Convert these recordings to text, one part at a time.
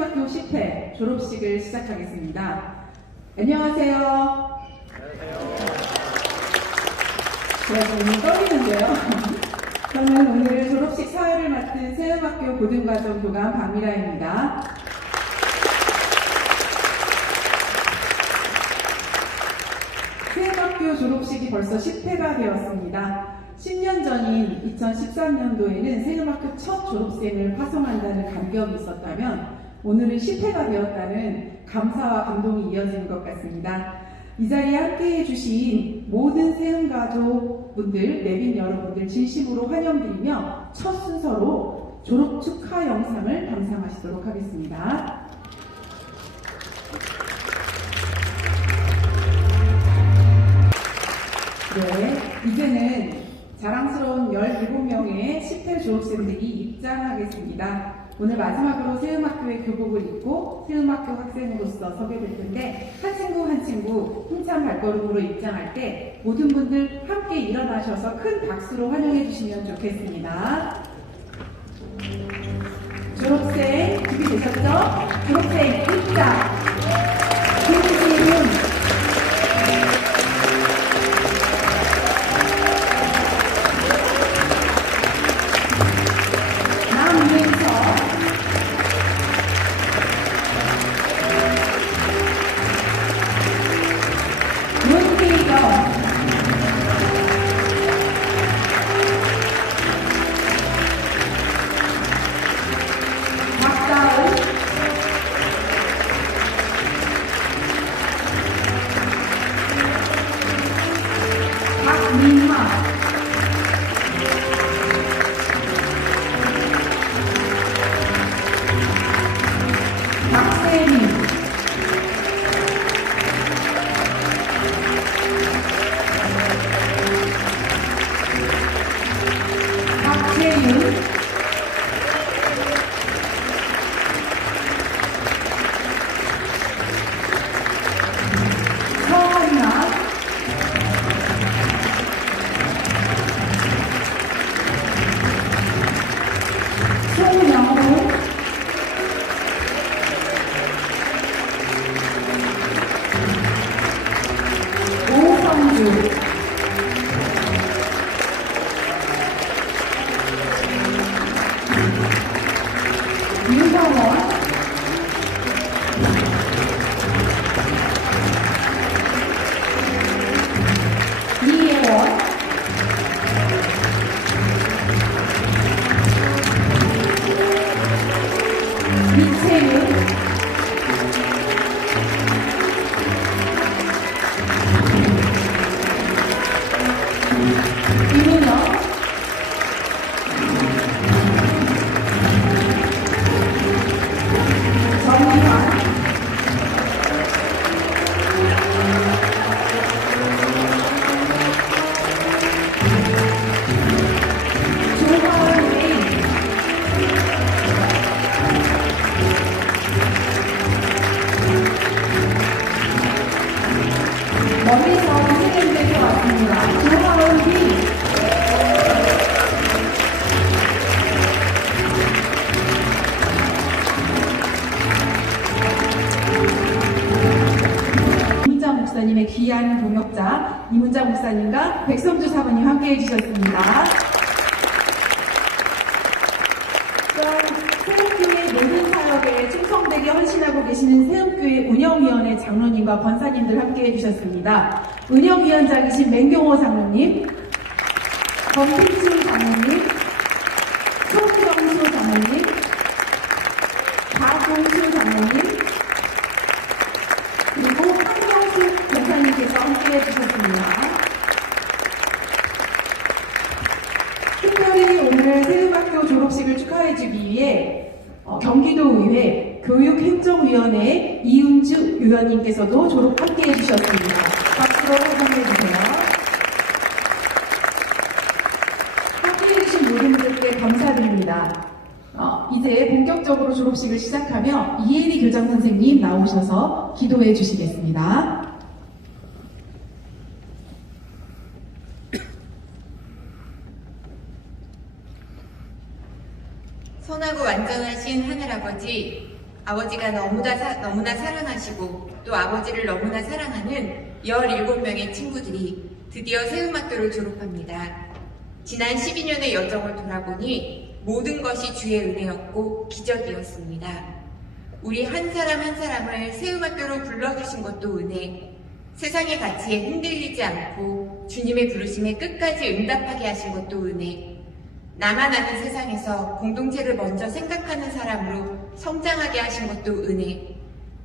학교 10회 졸업식을 시작하겠습니다. 안녕하세요. 제가 좀 떨리는데요. 저는 오늘 졸업식 사회를 맡은 세음학교 고등과정 교감 박미라입니다. 세음학교 졸업식이 벌써 10회가 되었습니다. 10년 전인 2013년도에는 세음학교 첫 졸업생을 파송한다는 감격이 있었다면 오늘은 10회가 되었다는 감사와 감동이 이어지는 것 같습니다. 이 자리에 함께해 주신 모든 세음가족분들, 내빈 여러분들 진심으로 환영드리며 첫 순서로 졸업 축하 영상을 감상하시도록 하겠습니다. 네, 이제는 자랑스러운 17명의 10회 졸업생들이 입장하겠습니다. 오늘 마지막으로 세음학교의 교복을 입고 세음학교 학생으로서 서게 될 텐데 한 친구 힘찬 발걸음으로 입장할 때 모든 분들 함께 일어나셔서 큰 박수로 환영해 주시면 좋겠습니다. 졸업생 준비되셨죠? 졸업생 입장! 김지훈 목사님의 귀한 동역자 이문자 목사님과 백성주 사모님 함께해 주셨습니다. 세음교회 모든 사역에 충성되게 헌신하고 계시는 세음교회 운영위원회 장로님과 권사님들 함께해 주셨습니다. 운영위원장이신 맹경호 장로님, 권필수 장로님, 송정수 장로님, 박봉수 장로님, 그리고 한경숙 권사님께서 함께해 주셨습니다. 특별히 오늘 세음학교 졸업식을 축하해주기 위해 경기도의회 교육행정위원회 이은주 위원님께서도 졸업 함께해 주셨습니다. 박수로 환영해 주세요. 함께해 주신 모든 분들께 감사드립니다. 이제 본격적으로 졸업식을 시작하며 이혜리 교장 선생님 나오셔서 기도해 주시겠습니다. 선하고 완전하신 하늘아버지, 아버지가 너무나 사랑하시고 또 아버지를 너무나 사랑하는 17명의 친구들이 드디어 세움학교를 졸업합니다. 지난 12년의 여정을 돌아보니 모든 것이 주의 은혜였고 기적이었습니다. 우리 한 사람 한 사람을 세움학교로 불러주신 것도 은혜, 세상의 가치에 흔들리지 않고 주님의 부르심에 끝까지 응답하게 하신 것도 은혜, 나만 아는 세상에서 공동체를 먼저 생각하는 사람으로 성장하게 하신 것도 은혜,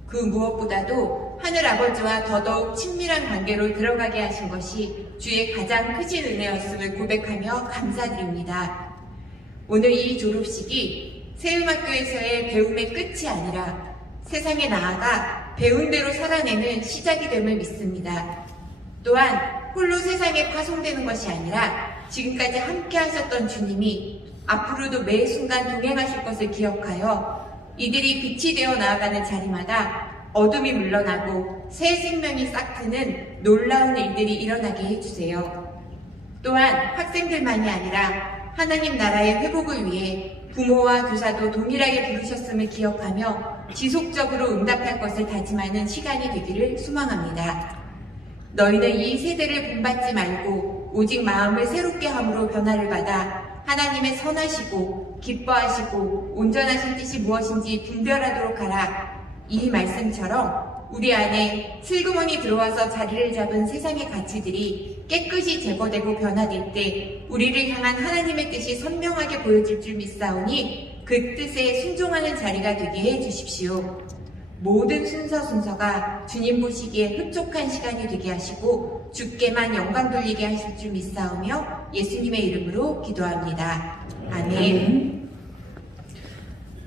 그 무엇보다도 하늘아버지와 더더욱 친밀한 관계로 들어가게 하신 것이 주의 가장 크신 은혜였음을 고백하며 감사드립니다. 오늘 이 졸업식이 세움학교에서의 배움의 끝이 아니라 세상에 나아가 배운 대로 살아내는 시작이 됨을 믿습니다. 또한 홀로 세상에 파송되는 것이 아니라 지금까지 함께 하셨던 주님이 앞으로도 매 순간 동행하실 것을 기억하여 이들이 빛이 되어 나아가는 자리마다 어둠이 물러나고 새 생명이 싹트는 놀라운 일들이 일어나게 해주세요. 또한 학생들만이 아니라 하나님 나라의 회복을 위해 부모와 교사도 동일하게 부르셨음을 기억하며 지속적으로 응답할 것을 다짐하는 시간이 되기를 소망합니다. 너희는 이 세대를 본받지 말고 오직 마음을 새롭게 함으로 변화를 받아 하나님의 선하시고 기뻐하시고 온전하신 뜻이 무엇인지 분별하도록 하라. 이 말씀처럼 우리 안에 슬그머니 들어와서 자리를 잡은 세상의 가치들이 깨끗이 제거되고 변화될 때 우리를 향한 하나님의 뜻이 선명하게 보여질 줄 믿사오니 그 뜻에 순종하는 자리가 되게 해주십시오. 모든 순서가 주님 보시기에 흡족한 시간이 되게 하시고 주께만 영광 돌리게 하실 줄 믿사오며 예수님의 이름으로 기도합니다. 아멘.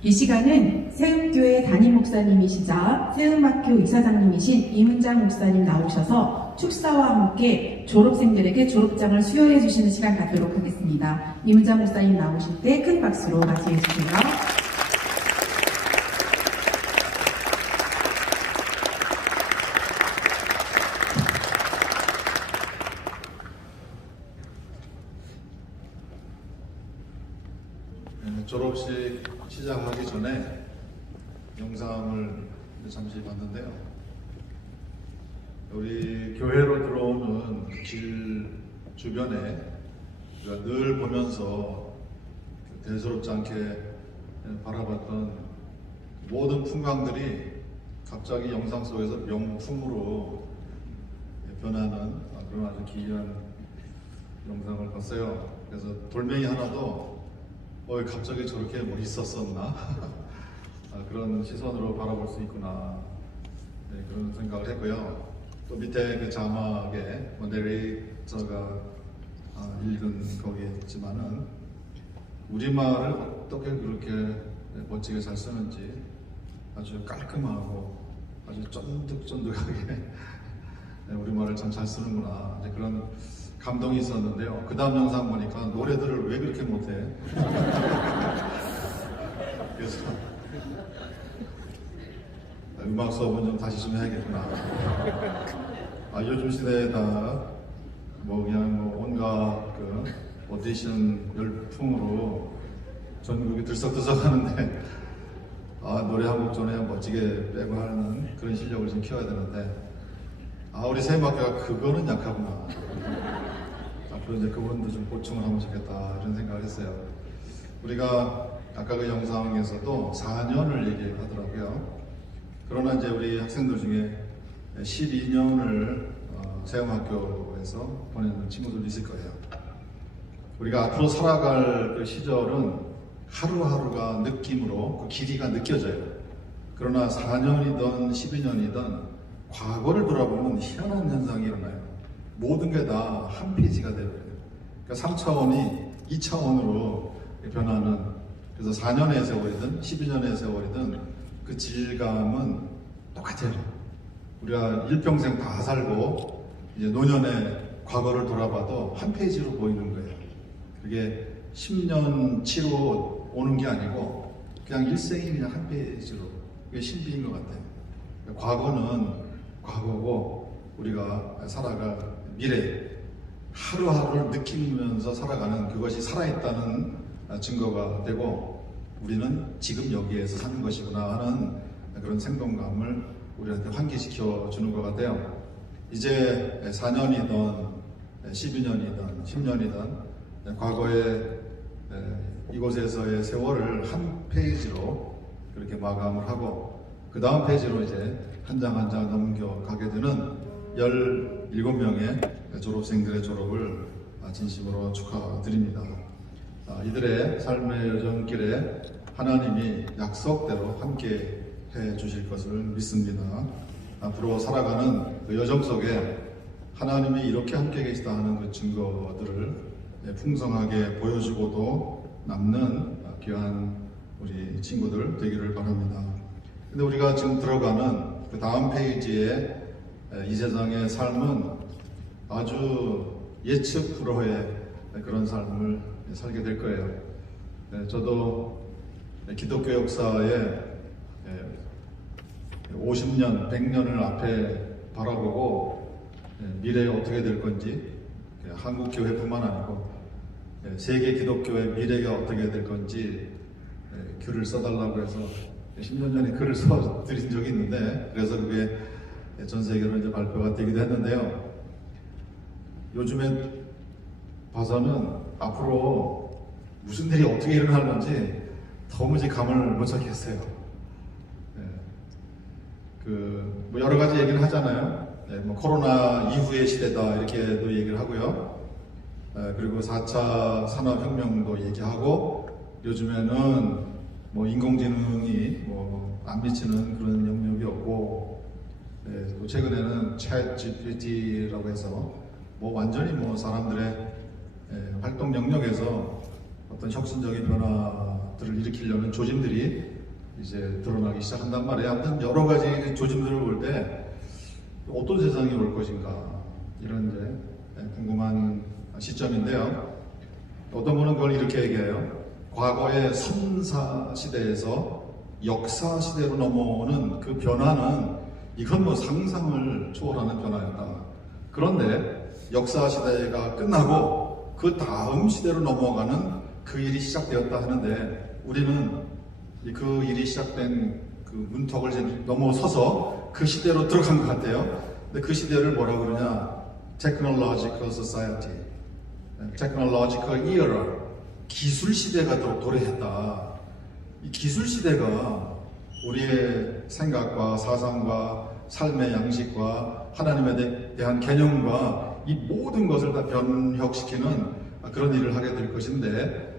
이 시간은 세움교회 담임 목사님이시자 세움학교 이사장님이신 이문장 목사님 나오셔서 축사와 함께 졸업생들에게 졸업장을 수여해 주시는 시간 갖도록 하겠습니다. 이문장 목사님 나오실 때 큰 박수로 맞이해 주세요. 졸업식 시작하기 전에 영상을 잠시 봤는데요. 우리 교회로 들어오는 길 주변에 우리가 늘 보면서 대수롭지 않게 바라봤던 모든 풍광들이 갑자기 영상 속에서 명품으로 변하는 그런 아주 기이한 영상을 봤어요. 그래서 돌멩이 하나도 갑자기 저렇게 뭐 있었었나? 그런 시선으로 바라볼 수 있구나. 네, 그런 생각을 했고요. 또 밑에 그 자막에 내레이터가 읽은 거기에 있지만은 우리말을 어떻게 그렇게 멋지게 잘 쓰는지 아주 깔끔하고 아주 쫀득쫀득하게 우리말을 참 잘 쓰는구나. 이제 그런 감동이 있었는데요. 그 다음 영상 보니까 노래들을 왜 그렇게 못해? 그래서 음악 수업은 좀 다시 좀 해야겠구나. 요즘 시대에다 그냥 온갖 그 오디션 열풍으로 전국이 들썩들썩 하는데 노래 한 곡 전에 멋지게 빼고 하는 그런 실력을 좀 키워야 되는데 우리 세움학교가 그거는 약하구나. 앞으로 이제 그분도 좀 보충을 하면 좋겠다 이런 생각을 했어요. 우리가 아까 그 영상에서도 4년을 얘기하더라고요. 그러나 이제 우리 학생들 중에 12년을 세움학교에서 보내는 친구들도 있을 거예요. 우리가 앞으로 살아갈 그 시절은 하루하루가 느낌으로 그 길이가 느껴져요. 그러나 4년이든 12년이든 과거를 돌아보면 희한한 현상이 일어나요. 모든 게 다 한 페이지가 되어요. 그러니까 3차원이 2차원으로 변하는, 그래서 4년의 세월이든 12년의 세월이든 그 질감은 똑같아요. 우리가 일평생 다 살고 이제 노년의 과거를 돌아봐도 한 페이지로 보이는 거예요. 그게 10년 치로 오는 게 아니고 그냥 일생이 그냥 한 페이지로, 그게 신비인 것 같아요. 과거는 과거고 우리가 살아갈 미래, 하루하루를 느끼면서 살아가는 그것이 살아있다는 증거가 되고 우리는 지금 여기에서 사는 것이구나 하는 그런 생동감을 우리한테 환기시켜 주는 것 같아요. 이제 4년이든 12년이든 10년이든 과거에 이곳에서의 세월을 한 페이지로 그렇게 마감을 하고 그 다음 페이지로 이제 한 장 한 장 넘겨가게 되는 17명의 졸업생들의 졸업을 진심으로 축하드립니다. 이들의 삶의 여정길에 하나님이 약속대로 함께 해 주실 것을 믿습니다. 앞으로 살아가는 그 여정 속에 하나님이 이렇게 함께 계시다 하는 그 증거들을 풍성하게 보여주고도 남는 귀한 우리 친구들 되기를 바랍니다. 근데 우리가 지금 들어가는 그 다음 페이지에 이 세상의 삶은 아주 예측 불허의 그런 삶을 살게 될 거예요. 저도 기독교 역사에 50년, 100년을 앞에 바라보고 미래에 어떻게 될 건지 한국 교회뿐만 아니고 세계 기독교의 미래가 어떻게 될 건지 글을 써달라고 해서 10년 전에 글을 써드린 적이 있는데 그래서 그게 전 세계로 이제 발표가 되기도 했는데요. 요즘에 봐서는 앞으로 무슨 일이 어떻게 일어날는지 도무지 감을 못 잡겠어요. 뭐 여러 가지 얘기를 하잖아요. 뭐 코로나 이후의 시대다 이렇게도 얘기를 하고요. 그리고 4차 산업혁명도 얘기하고 요즘에는 뭐 인공지능이 뭐 안 미치는 그런 영역이 없고 또 최근에는 챗 GPT라고 해서 뭐 완전히 뭐 사람들의 활동 영역에서 어떤 혁신적인 변화들을 일으키려는 조짐들이 이제 드러나기 시작한단 말이에요. 아무튼 여러 가지 조짐들을 볼 때 어떤 세상이 올 것인가 이런 이제 궁금한 시점인데요. 어떤 분은 그걸 이렇게 얘기해요. 과거의 선사 시대에서 역사 시대로 넘어오는 그 변화는 이건 뭐 상상을 초월하는 변화였다. 그런데 역사 시대가 끝나고 그 다음 시대로 넘어가는 그 일이 시작되었다 하는데 우리는 그 일이 시작된 그 문턱을 이제 넘어서서 그 시대로 들어간 것 같아요. 근데 그 시대를 뭐라 그러냐? Technological Society, Technological Era, 기술 시대가 도래했다. 이 기술 시대가 우리의 생각과 사상과 삶의 양식과 하나님에 대한 개념과 이 모든 것을 다 변혁시키는 그런 일을 하게 될 것인데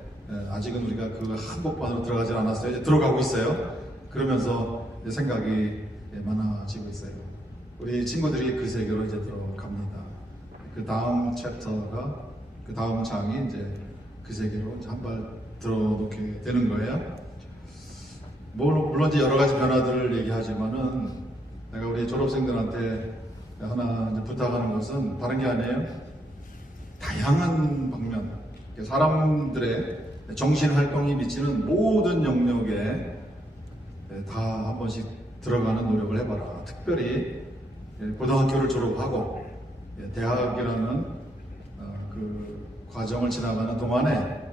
아직은 우리가 그 한복판으로 들어가지 않았어요. 이제 들어가고 있어요. 그러면서 생각이 많아지고 있어요. 우리 친구들이 그 세계로 이제 들어갑니다. 그 다음 챕터가 그 다음 장이 이제 그 세계로 한 발 들어놓게 되는 거예요. 물론 이제 여러 가지 변화들을 얘기하지만은 내가 우리 졸업생들한테 하나 이제 부탁하는 것은 다른 게 아니에요. 다양한 방면, 사람들의 정신 활동이 미치는 모든 영역에 다 한 번씩 들어가는 노력을 해봐라. 특별히 고등학교를 졸업하고 대학이라는 그 과정을 지나가는 동안에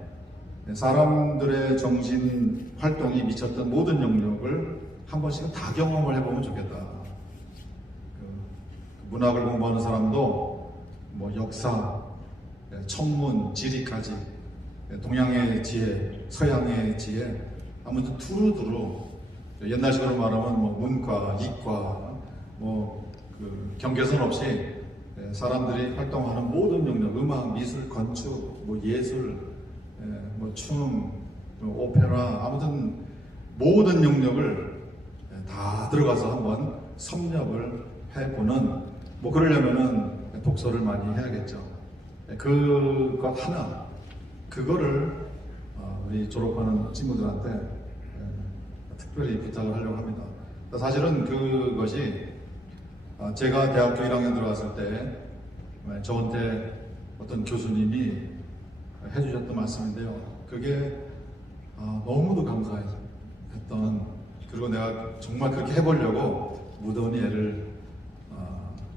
사람들의 정신 활동이 미쳤던 모든 영역을 한 번씩은 다 경험을 해보면 좋겠다. 문학을 공부하는 사람도 뭐 역사, 천문, 지리까지 동양의 지혜, 서양의 지혜 아무튼 두루두루 옛날식으로 말하면 뭐 문과, 이과, 뭐 그 경계선 없이 사람들이 활동하는 모든 영역, 음악, 미술, 건축, 뭐 예술, 뭐 춤, 뭐 오페라, 아무튼 모든 영역을 다 들어가서 한번 섭렵을 해보는 뭐 그러려면은 독서를 많이 해야겠죠. 그것 하나, 그거를 우리 졸업하는 친구들한테 특별히 부탁을 하려고 합니다. 사실은 그것이 제가 대학교 1학년 들어갔을 때 저한테 어떤 교수님이 해주셨던 말씀인데요. 그게 너무도 감사했던, 그리고 내가 정말 그렇게 해보려고 무던히 애를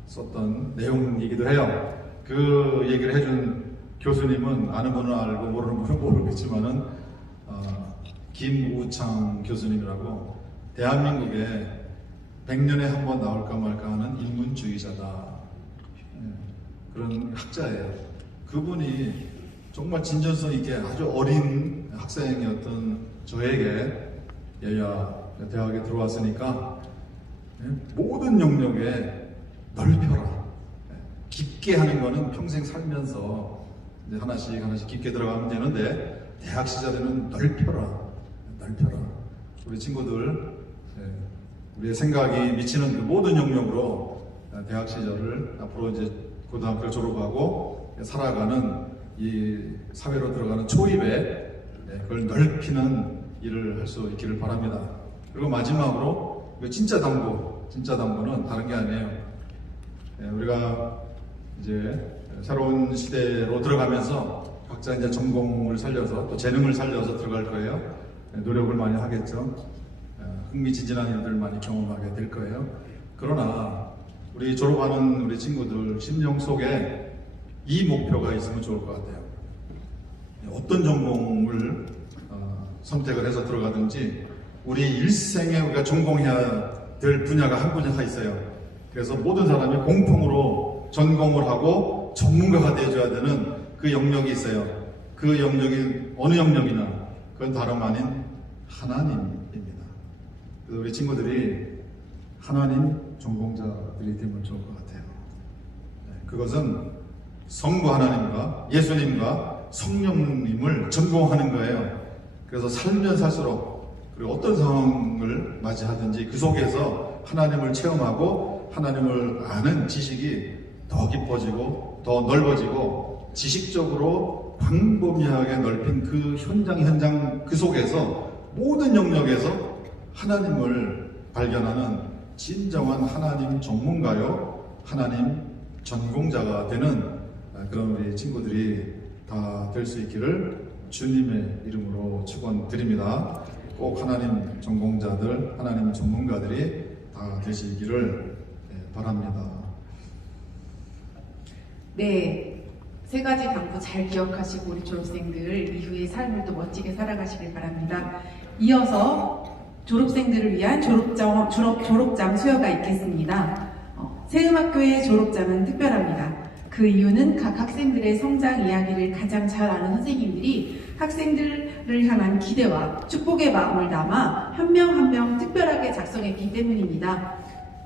썼던 내용이기도 해요. 그 얘기를 해준 교수님은 아는 분은 알고 모르는 분은 모르겠지만은 김우창 교수님이라고 대한민국의 100년에 한 번 나올까 말까 하는 인문주의자다. 그런 학자예요. 그분이 정말 진전성 있게 아주 어린 학생이었던 저에게 얘야 대학에 들어왔으니까 모든 영역에 넓혀라. 깊게 하는 거는 평생 살면서 이제 하나씩 깊게 들어가면 되는데 대학 시절에는 넓혀라. 우리 친구들 우리의 생각이 미치는 그 모든 영역으로 대학 시절을 앞으로 이제 고등학교를 졸업하고 살아가는 이 사회로 들어가는 초입에 그걸 넓히는 일을 할 수 있기를 바랍니다. 그리고 마지막으로 진짜 당부는 다른 게 아니에요. 우리가 이제 새로운 시대로 들어가면서 각자 이제 전공을 살려서 또 재능을 살려서 들어갈 거예요. 노력을 많이 하겠죠. 흥미진진한 일들 많이 경험하게 될 거예요. 그러나 우리 졸업하는 우리 친구들 심령 속에 이 목표가 있으면 좋을 것 같아요. 어떤 전공을 선택을 해서 들어가든지 우리 일생에 우리가 전공해야 될 분야가 한 분야가 있어요. 그래서 모든 사람이 공통으로 전공을 하고 전문가가 되어줘야 되는 그 영역이 있어요. 그 영역이 어느 영역이냐? 그건 다름 아닌 하나님입니다. 그래서 우리 친구들이 하나님 전공자들이 되면 좋을 것 같아요. 그것은 성부 하나님과 예수님과 성령님을 전공하는 거예요. 그래서 살면 살수록 그리고 어떤 상황을 맞이하든지 그 속에서 하나님을 체험하고 하나님을 아는 지식이 더 깊어지고 더 넓어지고 지식적으로 광범위하게 넓힌 그 현장 그 속에서 모든 영역에서 하나님을 발견하는 진정한 하나님 전문가요, 하나님 전공자가 되는 그런 우리 친구들이 다 될 수 있기를 주님의 이름으로 축원드립니다. 꼭 하나님 전공자들, 하나님 전문가들이 다 되시기를 바랍니다. 네, 세 가지 당부 잘 기억하시고 우리 졸업생들 이후의 삶을 또 멋지게 살아가시길 바랍니다. 이어서 졸업생들을 위한 졸업장 수여가 있겠습니다. 세음학교의 졸업장은 특별합니다. 그 이유는 각 학생들의 성장 이야기를 가장 잘 아는 선생님들이 학생들을 향한 기대와 축복의 마음을 담아 한 명 한 명 특별하게 작성했기 때문입니다.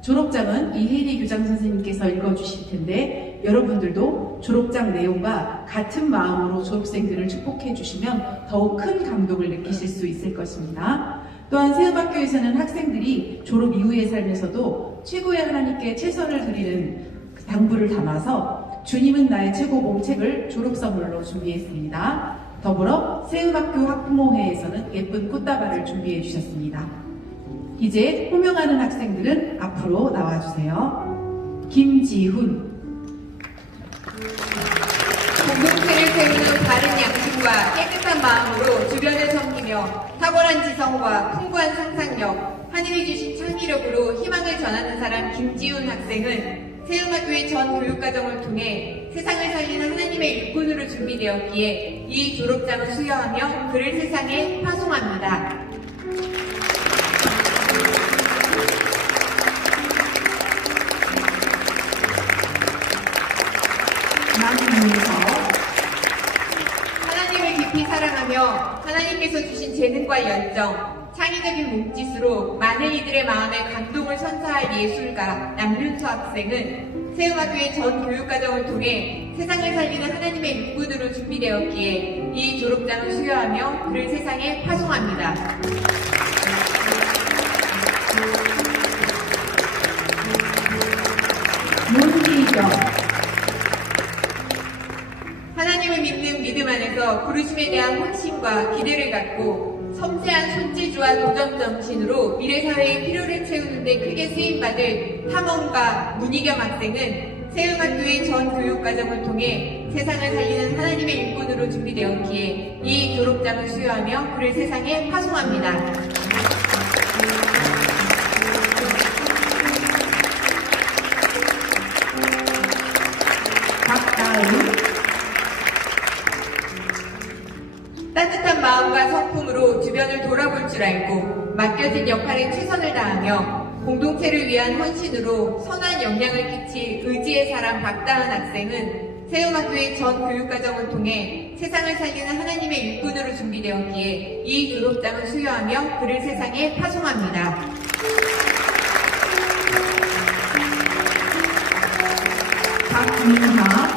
졸업장은 이혜리 교장 선생님께서 읽어주실 텐데 여러분들도 졸업장 내용과 같은 마음으로 졸업생들을 축복해 주시면 더욱 큰 감동을 느끼실 수 있을 것입니다. 또한 세음학교에서는 학생들이 졸업 이후의 삶에서도 최고의 하나님께 최선을 드리는 당부를 담아서 주님은 나의 최고봉 책을 졸업 선물로 준비했습니다. 더불어 세음학교 학부모회에서는 예쁜 꽃다발을 준비해 주셨습니다. 이제 호명하는 학생들은 앞으로 나와주세요. 김지훈, 공동체를 세우는 바른 양심과 깨끗한 마음으로 주변을 섬기며 탁월한 지성과 풍부한 상상력, 하늘이 주신 창의력으로 희망을 전하는 사람 김지훈 학생은 세음학교의 전 교육과정을 통해 세상을 살리는 하나님의 일꾼으로 준비되었기에 이 졸업장을 수여하며 그를 세상에 파송합니다. 하나님을 깊이 사랑하며 하나님께서 주신 재능과 열정, 창의적인 몸짓으로 많은 이들의 마음에 감동을 선사할 예술가 남윤수 학생은 세음학교의 전 교육과정을 통해 세상을 살리는 하나님의 일꾼으로 준비되었기에 이 졸업장을 수여하며 그를 세상에 파송합니다. 문희경, 하나님을 믿는 믿음 안에서 부르심에 대한 확신과 기대를 갖고 섬세한 손재주와 도전 정신으로 미래 사회의 필요를 채우는 데 크게 쓰임받을 탐험가 문희경 학생은 세음학교의 전 교육과정을 통해 세상을 살리는 하나님의 일꾼으로 준비되었기에 이 졸업장을 수여하며 그를 세상에 파송합니다. 박다은, 따뜻한 마음과 성품으로 주변을 돌아볼 줄 알고 맡겨진 역할에 최선을 다하며 공동체를 위한 헌신으로 선한 영향을 끼칠 의지의 사람 박다은 학생은 세움학교의 전 교육과정을 통해 세상을 살리는 하나님의 일꾼으로 준비되었기에 이 졸업장을 수여하며 그를 세상에 파송합니다. 박민하,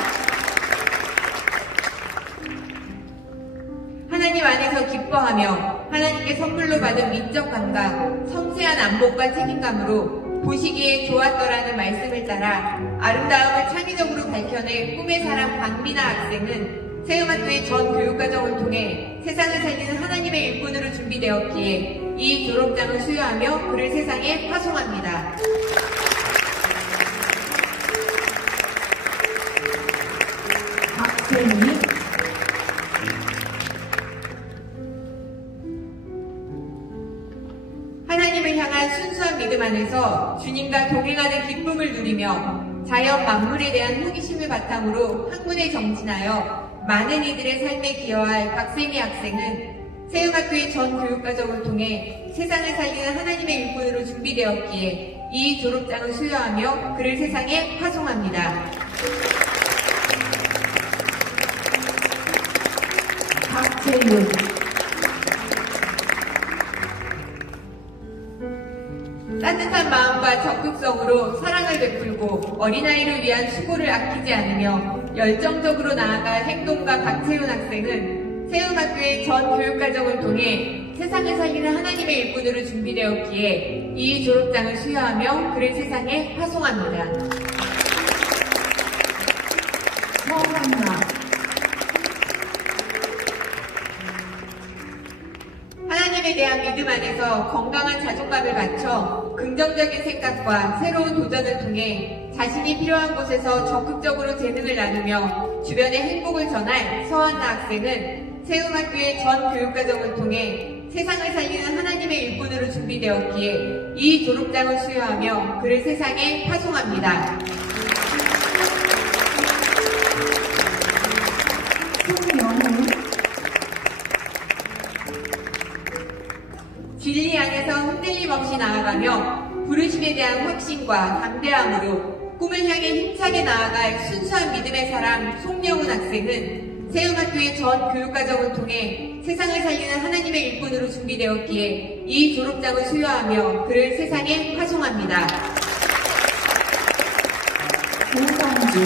하나님 안에서 기뻐하며 하나님께 선물로 받은 미적 감각, 섬세한 안목과 책임감으로 보시기에 좋았더라는 말씀을 따라 아름다움을 창의적으로 밝혀낼 꿈의 사람 박민하 학생은 세움학교의 전 교육과정을 통해 세상을 살리는 하나님의 일꾼으로 준비되었기에 이 졸업장을 수여하며 그를 세상에 파송합니다. 박세미, 하나님을 향한 순수한 믿음 안에서 주님과 동행하는 기쁨을 누리며 자연 만물에 대한 호기심을 바탕으로 학문에 정진하여 많은 이들의 삶에 기여할 박세미 학생은 세움학교의 전 교육과정을 통해 세상을 살리는 하나님의 일꾼으로 준비되었기에 이 졸업장을 수여하며 그를 세상에 파송합니다. 박재윤, 따뜻한 마음과 적극성으로 사랑을 베풀고 어린아이를 위한 수고를 아끼지 않으며 열정적으로 나아갈 행동가 박채윤 학생은 세움학교의 전 교육과정을 통해 세상을 살리는 하나님의 일꾼으로 준비되었기에 이 졸업장을 수여하며 그를 세상에 파송합니다. 서한나, 하나님에 대한 믿음 안에서 건강한 자존감을 갖춰 긍정적인 생각과 새로운 도전을 통해 자신이 필요한 곳에서 적극적으로 재능을 나누며 주변에 행복을 전할 서한나 학생은 세움학교의 전 교육과정을 통해 세상을 살리는 하나님의 일꾼으로 준비되었기에 이 졸업장을 수여하며 그를 세상에 파송합니다. 송영훈, 진리 안에서 흔들림 없이 나아가며 부르심에 대한 확신과 담대함으로 꿈을 향해 힘차게 나아갈 순수한 믿음의 사람 송영훈 학생은 세움학교의 전 교육과정을 통해 세상을 살리는 하나님의 일꾼으로 준비되었기에 이 졸업장을 수여하며 그를 세상에 파송합니다. 조상주,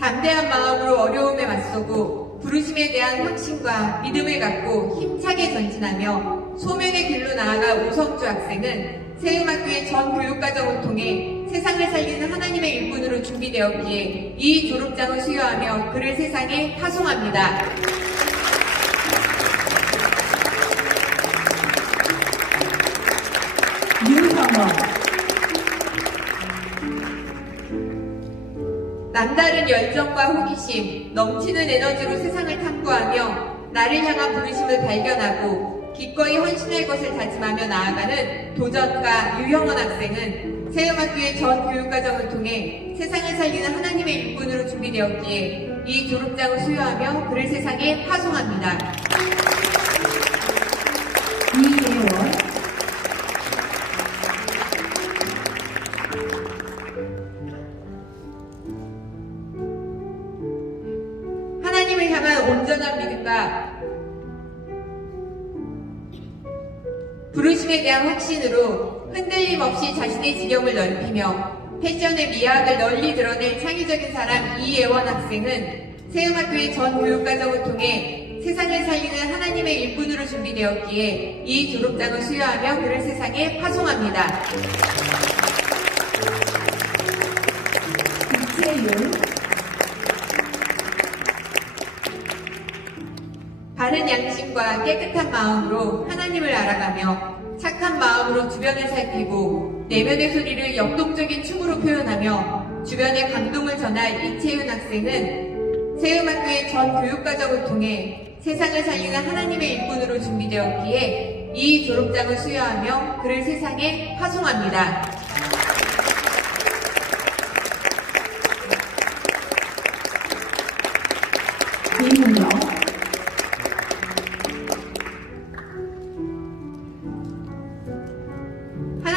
담대한 마음으로 어려움에 맞서고 부르심에 대한 확신과 믿음을 갖고 힘차게 전진하며 소명의 길로 나아갈 오성주 학생은 세움학교의 전 교육과정을 통해 세상을 살리는 하나님의 일꾼으로 준비되었기에 이 졸업장을 수여하며 그를 세상에 파송합니다. 유성원, 남다른 열정과 호기심, 넘치는 에너지로 세상을 탐구하며 나를 향한 부르심을 발견하고 기꺼이 헌신할 것을 다짐하며 나아가는 도전가 유형원 학생은 세움학교의 전 교육과정을 통해 세상을 살리는 하나님의 일꾼으로 준비되었기에 이 졸업장을 수여하며 그를 세상에 파송합니다. 이예원, 하나님을 향한 온전한 믿음과 부르심에 대한 확신으로 흔들림 없이 자신의 지경을 넓히며 패션의 미학을 널리 드러낸 창의적인 사람 이예원 학생은 세움학교의 전 교육과정을 통해 세상을 살리는 하나님의 일꾼으로 준비되었기에 이 졸업장을 수여하며 그를 세상에 파송합니다. 이채윤, 바른 양심과 깨끗한 마음으로 하나님을 알아가며 착한 마음으로 주변을 살피고 내면의 소리를 역동적인 춤으로 표현하며 주변에 감동을 전할 이채윤 학생은 세움학교의 전 교육과정을 통해 세상을 살리는 하나님의 일꾼으로 준비되었기에 이 졸업장을 수여하며 그를 세상에 파송합니다. 김은영,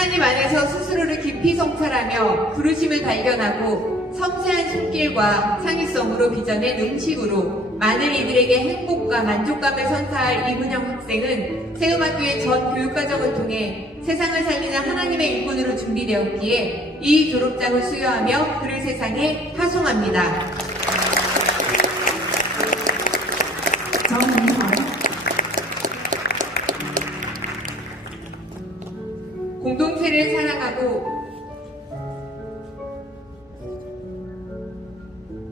하나님 안에서 스스로를 깊이 성찰하며 부르심을 발견하고 섬세한 손길과 창의성으로 빚어낸 음식으로 많은 이들에게 행복과 만족감을 선사할 이문영 학생은 세음학교의 전 교육과정을 통해 세상을 살리는 하나님의 일꾼으로 준비되었기에 이 졸업장을 수여하며 그를 세상에 파송합니다. 정은환. 공동체를 사랑하고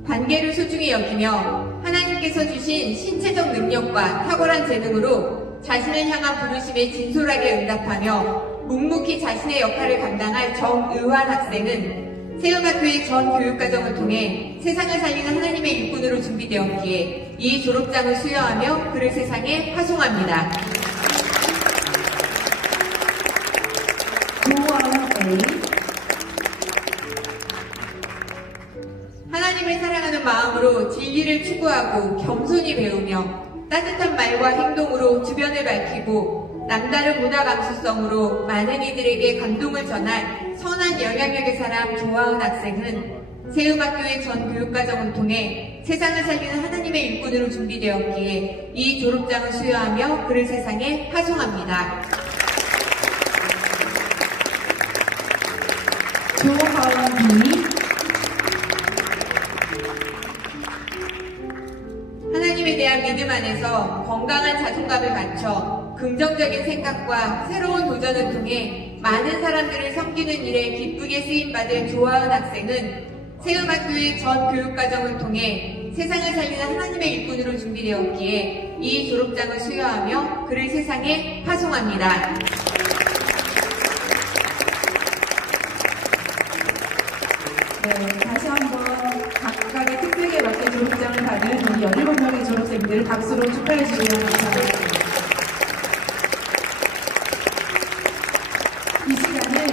관계를 소중히 여기며 하나님께서 주신 신체적 능력과 탁월한 재능으로 자신을 향한 부르심에 진솔하게 응답하며 묵묵히 자신의 역할을 감당할 정의환 학생은 세음학교의 전 교육과정을 통해 세상을 살리는 하나님의 일꾼으로 준비되었기에 이 졸업장을 수여하며 그를 세상에 파송합니다. 조아은 A. 하나님을 사랑하는 마음으로 진리를 추구하고 겸손히 배우며 따뜻한 말과 행동으로 주변을 밝히고 남다른 문화 감수성으로 많은 이들에게 감동을 전할 선한 영향력의 사람 조아은 학생은 세음학교의 전 교육과정을 통해 세상을 살리는 하나님의 일꾼으로 준비되었기에 이 졸업장을 수여하며 그를 세상에 파송합니다. 조하은 B. 하나님에 대한 믿음 안에서 건강한 자존감을 갖춰 긍정적인 생각과 새로운 도전을 통해 많은 사람들을 섬기는 일에 기쁘게 쓰임받은 조아은 학생은 세음학교의 전 교육과정을 통해 세상을 살리는 하나님의 일꾼으로 준비되었기에 이 졸업장을 수여하며 그를 세상에 파송합니다. 네, 다시 한번 각각의 특색에 맞게 졸업장을 받은 우리 17명의 졸업생들 박수로 축하해 주시면 감사하겠습니다. 이 시간은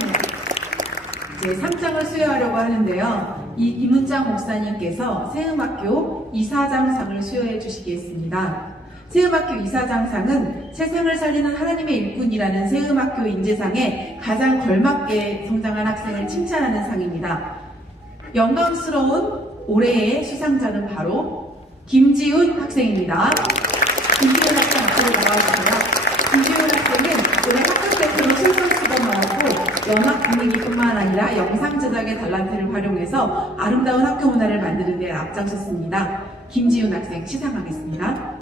이제 3장을 수여하려고 하는데요. 이문장 목사님께서 세음학교 이사장상을 수여해 주시겠습니다. 세음학교 이사장상은 세상을 살리는 하나님의 일꾼이라는 세음학교 인재상에 가장 걸맞게 성장한 학생을 칭찬하는 상입니다. 영광스러운 올해의 수상자는 바로 김지훈 학생입니다. 김지훈 학생 앞으로 나와주세요. 김지훈 학생은 올해 학급 대표로 실전 수범하고 연합 분위기뿐만 아니라 영상 제작의 달란트를 활용해서 아름다운 학교 문화를 만드는 데 앞장섰습니다. 김지훈 학생 시상하겠습니다.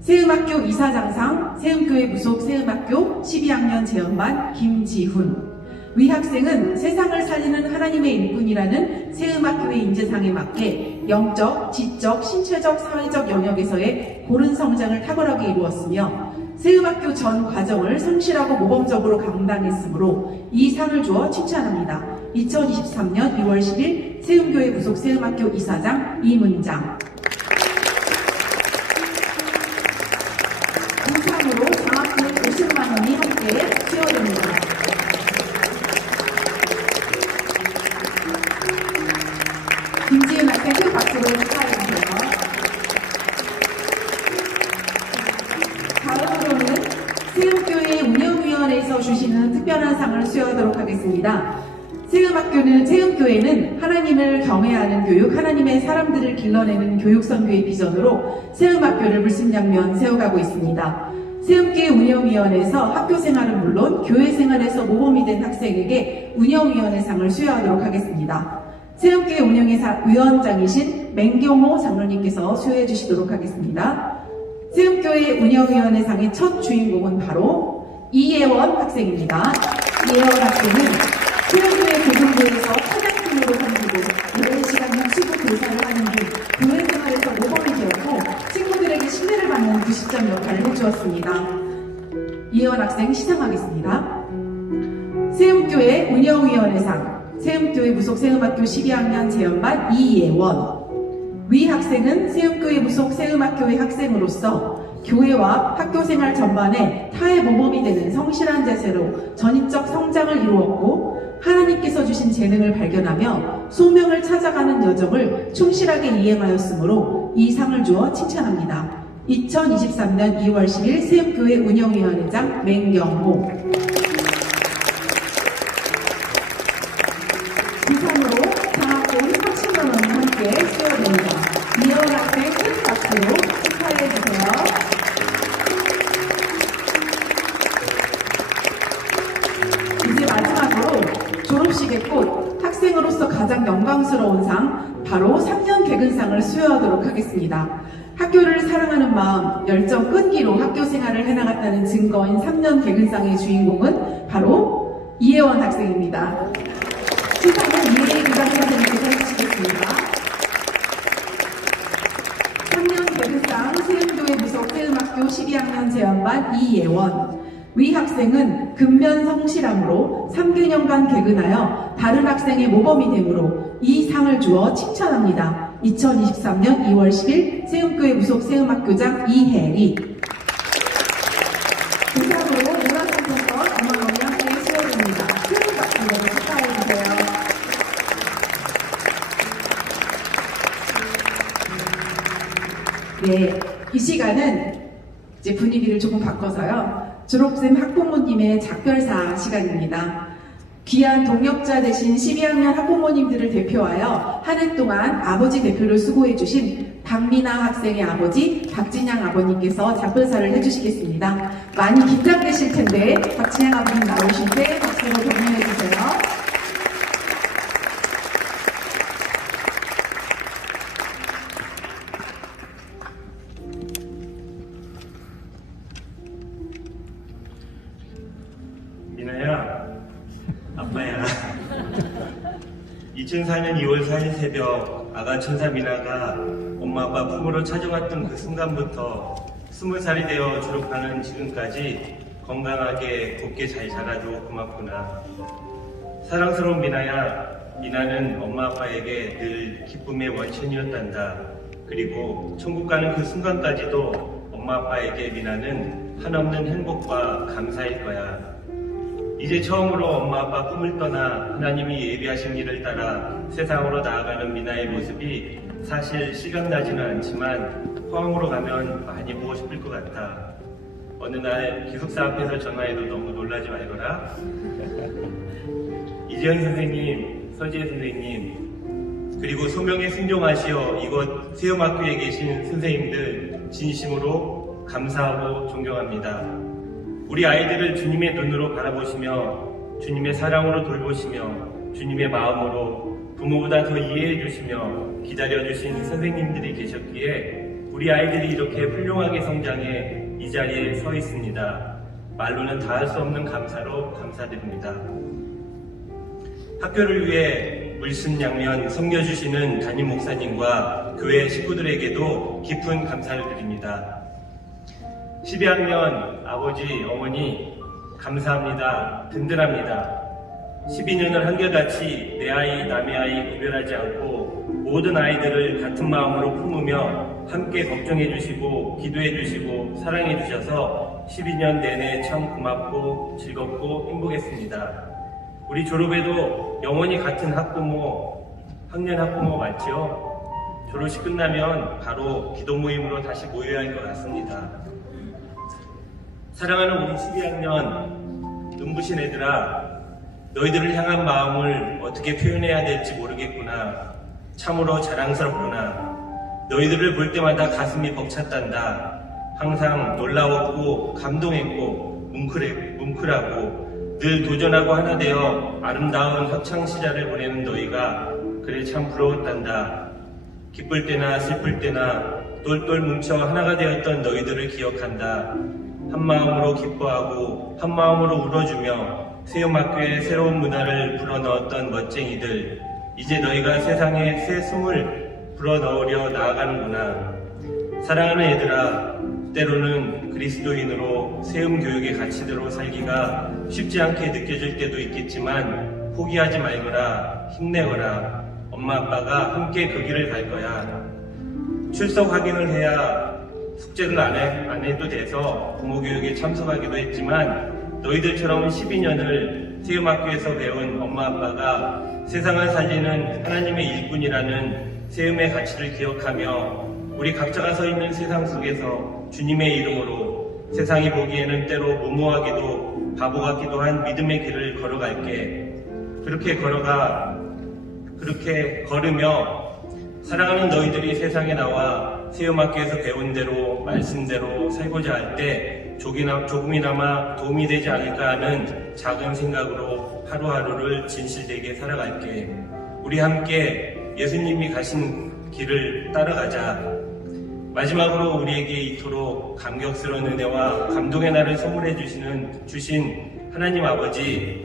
세음학교 이사장상 세음교회 무속 세음학교 12학년 재연반 김지훈. 위 학생은 세상을 살리는 하나님의 일꾼이라는 세음학교의 인재상에 맞게 영적, 지적, 신체적, 사회적 영역에서의 고른 성장을 탁월하게 이루었으며 세음학교 전 과정을 성실하고 모범적으로 감당했으므로 이 상을 주어 칭찬합니다. 2023년 2월 10일 세음교회 무속 세음학교 이사장 이문장. 부상으로 장학금 50만 원이 함께 수여됩니다. 김지은 학생 큰 박수로 축하해주세요. 다음으로는 세음교회 운영위원회에서 주시는 특별한 상을 수여하도록 하겠습니다. 세음교회는 하나님을 경외하는 교육, 하나님의 사람들을 길러내는 교육선교의 비전으로 세음학교를 물심양면 세워가고 있습니다. 세음교회 운영위원회에서 학교 생활은 물론 교회 생활에서 모범이 된 학생에게 운영위원회상을 수여하도록 하겠습니다. 세음교회 운영위원장이신 맹경호 장로님께서 수여해 주시도록 하겠습니다. 세음교회 운영위원회상의 첫 주인공은 바로 이예원 학생입니다. 이예원 학생은 세음교회 교동부에서 차장팀으로 섬기고 오랜 시간 묵시고 교사를 하는 등 교회 생활에서 모범이 되었고 친구들에게 신뢰를 받는 부시점 역할을 해주었습니다. 이예원 학생 시상하겠습니다. 세음교회 운영위원회상 세음교회 무속 세음학교 12학년 재연반 이예원. 위 학생은 세음교회 무속 세음학교의 학생으로서 교회와 학교생활 전반에 타의 모범이 되는 성실한 자세로 전인적 성장을 이루었고 하나님께서 주신 재능을 발견하며 소명을 찾아가는 여정을 충실하게 이행하였으므로 이 상을 주어 칭찬합니다. 2023년 2월 10일 세음교회 운영위원회장 맹경호. 박수의 꽃, 학생으로서 가장 영광스러운 상, 바로 3년 개근상을 수여하도록 하겠습니다. 학교를 사랑하는 마음, 열정 끈기로 학교 생활을 해나갔다는 증거인 3년 개근상의 주인공은 바로 이혜원 학생입니다. 시상은 이혜희 부장 선생님께서 해주시겠습니다. 3년 개근상 세운교회 무속 세음학교 12학년 재환반 이예원. 위 학생은 근면 성실함으로 3개년간 개근하여 다른 학생의 모범이 되므로 이 상을 주어 칭찬합니다. 2023년 2월 10일 세움교회 무속 세음학교장 이혜리. 이상으로 문화상품권 5만원이 함께 수여됩니다. 큰 박수로 축하해주세요. 네, 이 시간은 이제 분위기를 조금 바꿔서요. 졸업생 학부모님의 작별사 시간입니다. 귀한 동역자 되신 12학년 학부모님들을 대표하여 한 해 동안 아버지 대표를 수고해주신 박미나 학생의 아버지 박진양 아버님께서 작별사를 해주시겠습니다. 많이 긴장되실 텐데 박진양 아버님 나오실 때 박수로 격려해주세요. 미나야, 아빠야. 2004년 2월 4일 새벽 아가 천사 미나가 엄마 아빠 품으로 찾아왔던 그 순간부터 20살이 되어 졸업하는 지금까지 건강하게 곱게 잘 자라줘 고맙구나. 사랑스러운 미나야, 미나는 엄마 아빠에게 늘 기쁨의 원천이었단다. 그리고 천국 가는 그 순간까지도 엄마 아빠에게 미나는 한없는 행복과 감사일 거야. 이제 처음으로 엄마 아빠 꿈을 떠나 하나님이 예비하신 길을 따라 세상으로 나아가는 미나의 모습이 사실 시각나지는 않지만 포항으로 가면 많이 보고 싶을 것 같아. 어느 날 기숙사 앞에서 전화해도 너무 놀라지 말거라. 이재현 선생님, 서지혜 선생님, 그리고 소명에 순종하시어 이곳 세움학교에 계신 선생님들 진심으로 감사하고 존경합니다. 우리 아이들을 주님의 눈으로 바라보시며 주님의 사랑으로 돌보시며 주님의 마음으로 부모보다 더 이해해 주시며 기다려 주신 선생님들이 계셨기에 우리 아이들이 이렇게 훌륭하게 성장해 이 자리에 서 있습니다. 말로는 다할 수 없는 감사로 감사드립니다. 학교를 위해 물심양면 섬겨주시는 담임 목사님과 교회 식구들에게도 깊은 감사를 드립니다. 12학년 아버지, 어머니 감사합니다. 든든합니다. 12년을 한결같이 내 아이, 남의 아이 구별하지 않고 모든 아이들을 같은 마음으로 품으며 함께 걱정해 주시고 기도해 주시고 사랑해 주셔서 12년 내내 참 고맙고 즐겁고 행복했습니다. 우리 졸업에도 영원히 같은 학부모, 학년 학부모 맞지요? 졸업식 끝나면 바로 기도 모임으로 다시 모여야 할 것 같습니다. 사랑하는 우리 12학년 눈부신 애들아, 너희들을 향한 마음을 어떻게 표현해야 될지 모르겠구나. 참으로 자랑스럽구나. 너희들을 볼 때마다 가슴이 벅찼단다. 항상 놀라웠고 감동했고 뭉클하고 늘 도전하고 하나 되어 아름다운 학창시절을 보내는 너희가 그래 참 부러웠단다. 기쁠 때나 슬플 때나 똘똘 뭉쳐 하나가 되었던 너희들을 기억한다. 한마음으로 기뻐하고 한마음으로 울어주며 세움학교의 새로운 문화를 불어넣었던 멋쟁이들, 이제 너희가 세상에 새 숨을 불어넣으려 나아가는구나. 사랑하는 얘들아, 때로는 그리스도인으로 세움교육의 가치대로 살기가 쉽지 않게 느껴질 때도 있겠지만 포기하지 말거라, 힘내거라. 엄마 아빠가 함께 그 길을 갈 거야. 출석 확인을 해야 숙제를 안 해도 돼서 부모교육에 참석하기도 했지만 너희들처럼 12년을 세움학교에서 배운 엄마 아빠가 세상을 살리는 하나님의 일꾼이라는 세움의 가치를 기억하며 우리 각자가 서 있는 세상 속에서 주님의 이름으로 세상이 보기에는 때로 무모하기도 바보 같기도 한 믿음의 길을 걸어갈게. 그렇게 걸으며 사랑하는 너희들이 세상에 나와 세움학교에서 배운 대로 말씀대로 살고자 할 때 조금이나마 도움이 되지 않을까 하는 작은 생각으로 하루하루를 진실되게 살아갈게. 우리 함께 예수님이 가신 길을 따라가자. 마지막으로 우리에게 이토록 감격스러운 은혜와 감동의 날을 선물해 주신 하나님 아버지,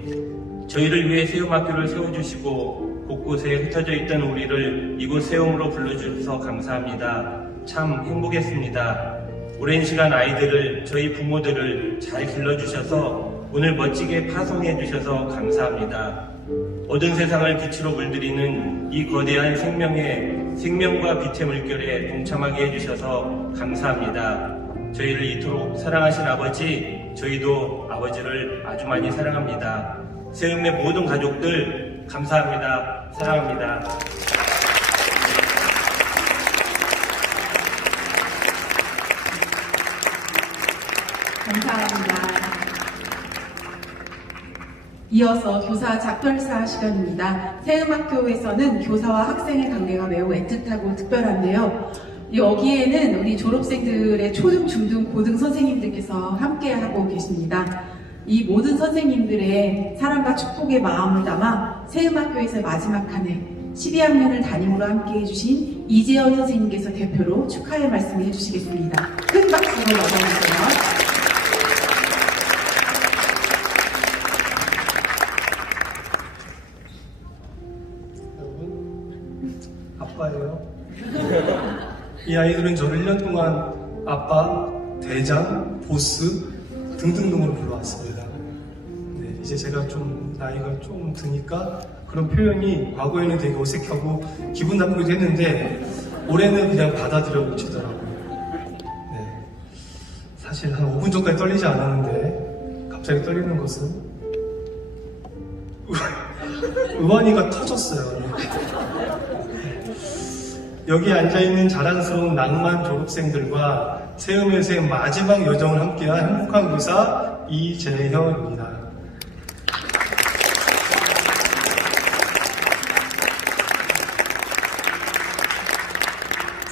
저희를 위해 세움학교를 세워주시고 곳곳에 흩어져 있던 우리를 이곳 세움으로 불러주셔서 감사합니다. 참 행복했습니다. 오랜 시간 아이들을, 저희 부모들을 잘 길러주셔서 오늘 멋지게 파송해 주셔서 감사합니다. 어두운 세상을 빛으로 물들이는 이 거대한 생명과 빛의 물결에 동참하게 해주셔서 감사합니다. 저희를 이토록 사랑하신 아버지, 저희도 아버지를 아주 많이 사랑합니다. 세움의 모든 가족들 감사합니다. 사랑합니다. 감사합니다. 이어서 교사 작별사 시간입니다. 세음학교에서는 교사와 학생의 관계가 매우 애틋하고 특별한데요. 여기에는 우리 졸업생들의 초등, 중등, 고등 선생님들께서 함께하고 계십니다. 이 모든 선생님들의 사랑과 축복의 마음을 담아 세음학교에서의 마지막 한 해 12학년을 담임으로 함께해 주신 이재현 선생님께서 대표로 축하의 말씀을 해주시겠습니다. 큰 박수로 맞아주세요. 아빠예요. 이 아이들은 저를 1년 동안 아빠, 대장, 보스 등등등으로 불러왔습니다. 네, 이제 제가 좀 나이가 좀 드니까 그런 표현이 과거에는 되게 어색하고 기분 나쁘기도 했는데 올해는 그냥 받아들여 보시더라고요. 네, 사실 한 5분 전까지 떨리지 않았는데 갑자기 떨리는 것은 의완이가 터졌어요. 여기 앉아있는 자랑스러운 낭만 졸업생들과 세움에서의 마지막 여정을 함께한 행복한 교사 이재현입니다.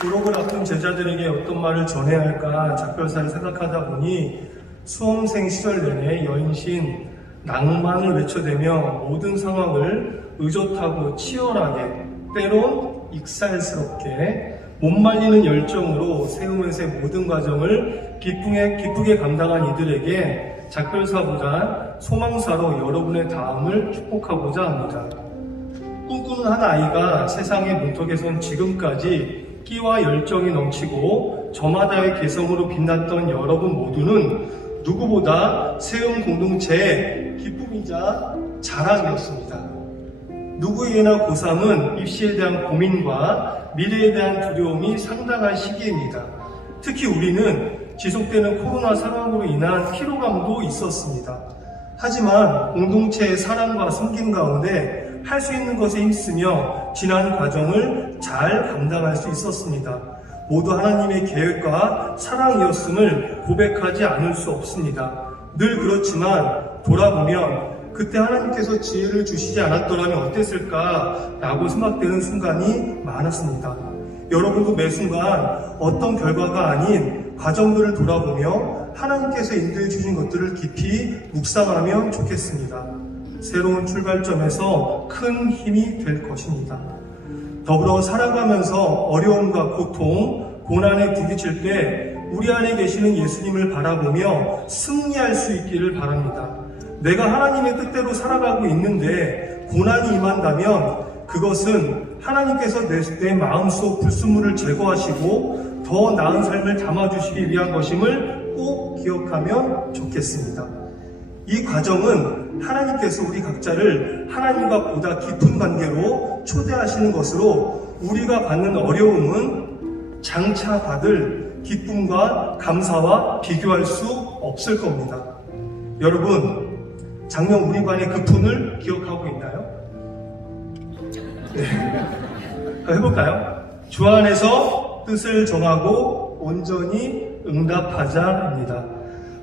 졸업을 앞둔 제자들에게 어떤 말을 전해야 할까 작별사를 생각하다 보니 수험생 시절 내내 여인신 낭만을 외쳐대며 모든 상황을 의젓하고 치열하게 때론 익살스럽게 못 말리는 열정으로 세움에서의 모든 과정을 기쁘게 감당한 이들에게 작별사보다 소망사로 여러분의 다음을 축복하고자 합니다. 꿈꾸는 한 아이가 세상의 문턱에선 지금까지 끼와 열정이 넘치고 저마다의 개성으로 빛났던 여러분 모두는 누구보다 세움 공동체의 기쁨이자 자랑이었습니다. 누구에게나 고3은 입시에 대한 고민과 미래에 대한 두려움이 상당한 시기입니다. 특히 우리는 지속되는 코로나 상황으로 인한 피로감도 있었습니다. 하지만 공동체의 사랑과 섬김 가운데 할 수 있는 것에 힘쓰며 지난 과정을 잘 감당할 수 있었습니다. 모두 하나님의 계획과 사랑이었음을 고백하지 않을 수 없습니다. 늘 그렇지만 돌아보면 그때 하나님께서 지혜를 주시지 않았더라면 어땠을까라고 생각되는 순간이 많았습니다. 여러분도 매 순간 어떤 결과가 아닌 과정들을 돌아보며 하나님께서 인도해 주신 것들을 깊이 묵상하면 좋겠습니다. 새로운 출발점에서 큰 힘이 될 것입니다. 더불어 살아가면서 어려움과 고통, 고난에 부딪힐 때 우리 안에 계시는 예수님을 바라보며 승리할 수 있기를 바랍니다. 내가 하나님의 뜻대로 살아가고 있는데 고난이 임한다면 그것은 하나님께서 내 마음속 불순물을 제거하시고 더 나은 삶을 담아주시기 위한 것임을 꼭 기억하면 좋겠습니다. 이 과정은 하나님께서 우리 각자를 하나님과 보다 깊은 관계로 초대하시는 것으로 우리가 받는 어려움은 장차 받을 기쁨과 감사와 비교할 수 없을 겁니다. 여러분, 작년 우리 반의 그 분을 기억하고 있나요? 네. 해볼까요? 주 안에서 뜻을 정하고 온전히 응답하자입니다.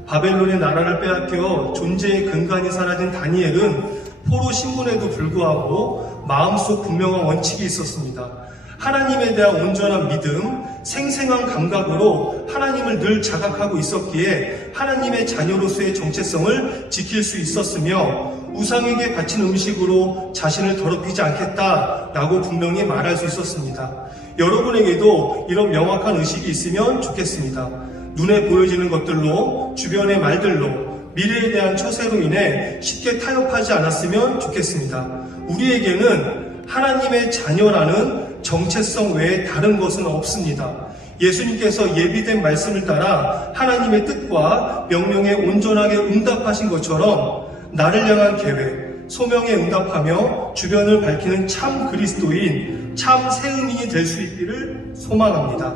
바벨론의 나라를 빼앗겨 존재의 근간이 사라진 다니엘은 포로 신분에도 불구하고 마음속 분명한 원칙이 있었습니다. 하나님에 대한 온전한 믿음, 생생한 감각으로 하나님을 늘 자각하고 있었기에 하나님의 자녀로서의 정체성을 지킬 수 있었으며 우상에게 바친 음식으로 자신을 더럽히지 않겠다라고 분명히 말할 수 있었습니다. 여러분에게도 이런 명확한 의식이 있으면 좋겠습니다. 눈에 보여지는 것들로, 주변의 말들로, 미래에 대한 처세로 인해 쉽게 타협하지 않았으면 좋겠습니다. 우리에게는 하나님의 자녀라는 정체성 외에 다른 것은 없습니다. 예수님께서 예비된 말씀을 따라 하나님의 뜻과 명령에 온전하게 응답하신 것처럼 나를 향한 계획, 소명에 응답하며 주변을 밝히는 참 그리스도인, 참 새음인이 될 수 있기를 소망합니다.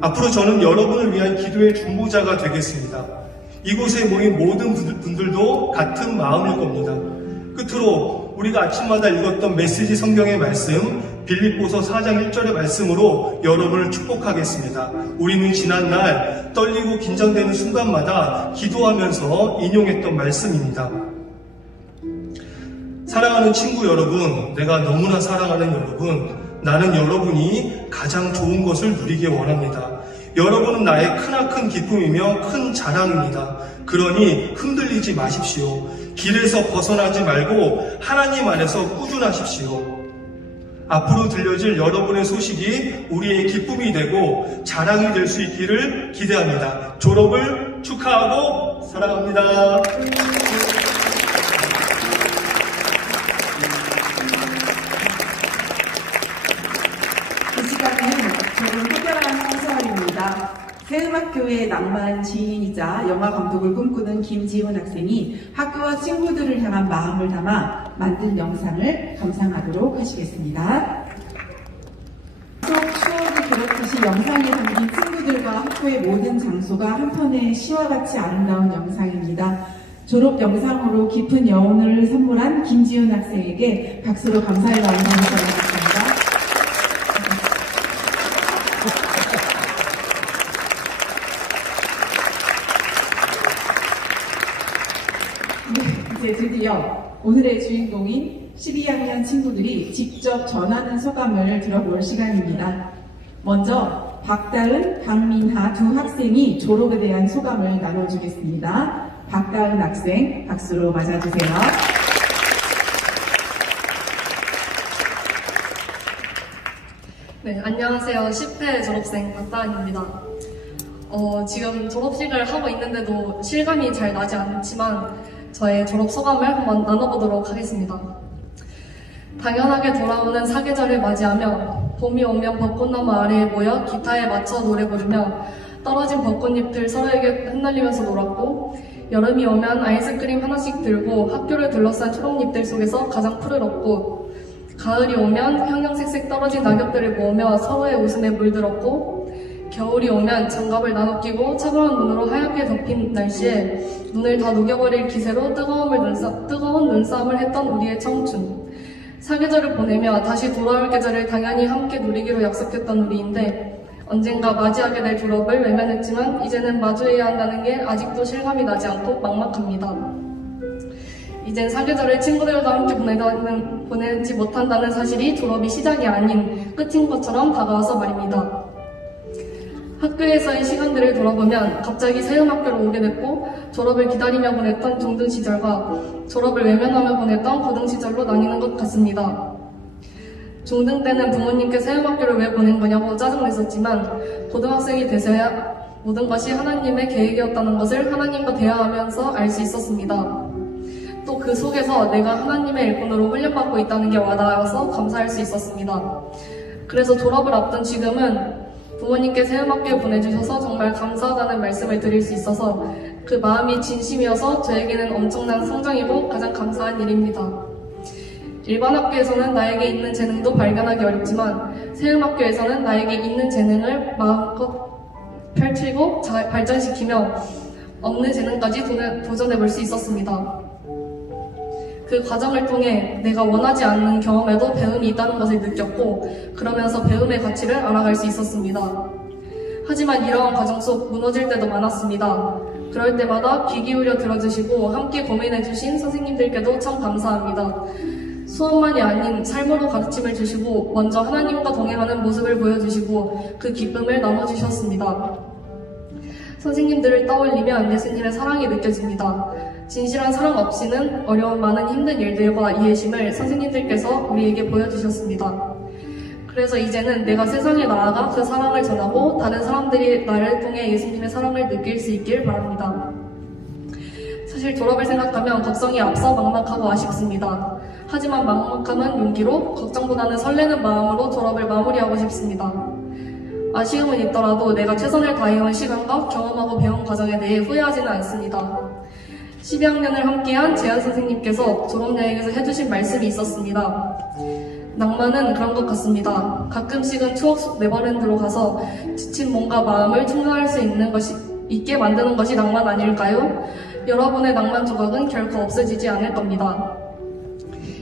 앞으로 저는 여러분을 위한 기도의 중보자가 되겠습니다. 이곳에 모인 모든 분들도 같은 마음일 겁니다. 끝으로 우리가 아침마다 읽었던 메시지 성경의 말씀, 빌립보서 4장 1절의 말씀으로 여러분을 축복하겠습니다. 우리는 지난날 떨리고 긴장되는 순간마다 기도하면서 인용했던 말씀입니다. 사랑하는 친구 여러분, 내가 너무나 사랑하는 여러분, 나는 여러분이 가장 좋은 것을 누리길 원합니다. 여러분은 나의 크나큰 기쁨이며 큰 자랑입니다. 그러니 흔들리지 마십시오. 길에서 벗어나지 말고 하나님 안에서 꾸준하십시오. 앞으로 들려질 여러분의 소식이 우리의 기쁨이 되고 자랑이 될 수 있기를 기대합니다. 졸업을 축하하고 사랑합니다. 이 시간은 조금 특별한 소설입니다. 새음악교의 낭만 지인이자 영화 감독을 꿈꾸는 김지훈 학생이 학교와 친구들을 향한 마음을 담아 만든 영상을 감상하도록 하시겠습니다. 추억이 그렇듯이 영상에 담긴 친구들과 학교의 모든 장소가 한편의 시와 같이 아름다운 영상입니다. 졸업 영상으로 깊은 여운을 선물한 김지훈 학생에게 박수로 감사의 마음을 전하겠습니다. 이제 드디어 오늘의 주인공인 12학년 친구들이 직접 전하는 소감을 들어볼 시간입니다. 먼저 박다은, 박민하 두 학생이 졸업에 대한 소감을 나눠주겠습니다. 박다은 학생, 박수로 맞아주세요. 네, 안녕하세요. 10회 졸업생 박다은입니다. 지금 졸업식을 하고 있는데도 실감이 잘 나지 않지만 저의 졸업 소감을 한번 나눠보도록 하겠습니다. 당연하게 돌아오는 사계절을 맞이하며 봄이 오면 벚꽃나무 아래에 모여 기타에 맞춰 노래 부르며 떨어진 벚꽃잎들 서로에게 흩날리면서 놀았고, 여름이 오면 아이스크림 하나씩 들고 학교를 둘러싼 초록잎들 속에서 가장 푸르렀고, 가을이 오면 형형색색 떨어진 낙엽들을 모으며 서로의 웃음에 물들었고, 겨울이 오면 장갑을 나눠 끼고 차가운 눈으로 하얗게 덮인 날씨에 눈을 다 녹여버릴 기세로 뜨거운 눈싸움을 했던 우리의 청춘. 사계절을 보내며 다시 돌아올 계절을 당연히 함께 누리기로 약속했던 우리인데, 언젠가 맞이하게 될 졸업을 외면했지만 이제는 마주해야 한다는 게 아직도 실감이 나지 않고 막막합니다. 이젠 사계절을 친구들과 함께 보내지 못한다는 사실이 졸업이 시작이 아닌 끝인 것처럼 다가와서 말입니다. 학교에서의 시간들을 돌아보면 갑자기 새음학교로 오게 됐고, 졸업을 기다리며 보냈던 중등 시절과 졸업을 외면하며 보냈던 고등 시절로 나뉘는 것 같습니다. 중등 때는 부모님께 새음학교를 왜 보낸 거냐고 짜증냈었지만, 고등학생이 돼서야 모든 것이 하나님의 계획이었다는 것을 하나님과 대화하면서 알 수 있었습니다. 또 그 속에서 내가 하나님의 일꾼으로 훈련받고 있다는 게 와닿아서 감사할 수 있었습니다. 그래서 졸업을 앞둔 지금은 부모님께 새음학교에 보내주셔서 정말 감사하다는 말씀을 드릴 수 있어서 그 마음이 진심이어서 저에게는 엄청난 성장이고 가장 감사한 일입니다. 일반 학교에서는 나에게 있는 재능도 발견하기 어렵지만 새음학교에서는 나에게 있는 재능을 마음껏 펼치고 발전시키며 없는 재능까지 도전해볼 수 있었습니다. 그 과정을 통해 내가 원하지 않는 경험에도 배움이 있다는 것을 느꼈고, 그러면서 배움의 가치를 알아갈 수 있었습니다. 하지만 이러한 과정 속 무너질 때도 많았습니다. 그럴 때마다 귀 기울여 들어주시고 함께 고민해주신 선생님들께도 참 감사합니다. 수업만이 아닌 삶으로 가르침을 주시고 먼저 하나님과 동행하는 모습을 보여주시고 그 기쁨을 나눠주셨습니다. 선생님들을 떠올리면 예수님의 사랑이 느껴집니다. 진실한 사랑 없이는 어려운 많은 힘든 일들과 이해심을 선생님들께서 우리에게 보여주셨습니다. 그래서 이제는 내가 세상에 나아가 그 사랑을 전하고 다른 사람들이 나를 통해 예수님의 사랑을 느낄 수 있길 바랍니다. 사실 졸업을 생각하면 걱정이 앞서 막막하고 아쉽습니다. 하지만 막막함은 용기로, 걱정보다는 설레는 마음으로 졸업을 마무리하고 싶습니다. 아쉬움은 있더라도 내가 최선을 다해온 시간과 경험하고 배운 과정에 대해 후회하지는 않습니다. 12학년을 함께한 재한 선생님께서 졸업여행에서 해주신 말씀이 있었습니다. 낭만은 그런 것 같습니다. 가끔씩은 추억 속 네버랜드로 가서 지친 몸과 마음을 충전할 수 있게 만드는 것이 낭만 아닐까요? 여러분의 낭만 조각은 결코 없어지지 않을 겁니다.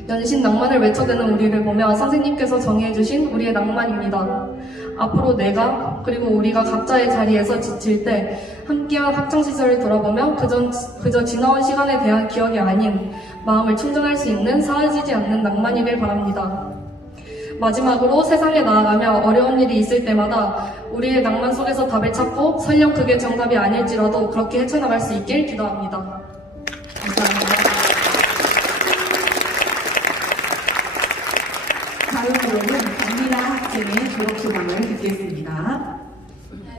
연신 낭만을 외쳐대는 우리를 보며 선생님께서 정해주신 우리의 낭만입니다. 앞으로 내가 그리고 우리가 각자의 자리에서 지칠 때 함께한 학창시절을 돌아보며 그저 지나온 시간에 대한 기억이 아닌 마음을 충전할 수 있는 사라지지 않는 낭만이길 바랍니다. 마지막으로 세상에 나아가며 어려운 일이 있을 때마다 우리의 낭만 속에서 답을 찾고 설령 그게 정답이 아닐지라도 그렇게 헤쳐나갈 수 있길 기도합니다. 감사합니다. 다음으로는 박미라 학생의 졸업소감을 듣겠습니다.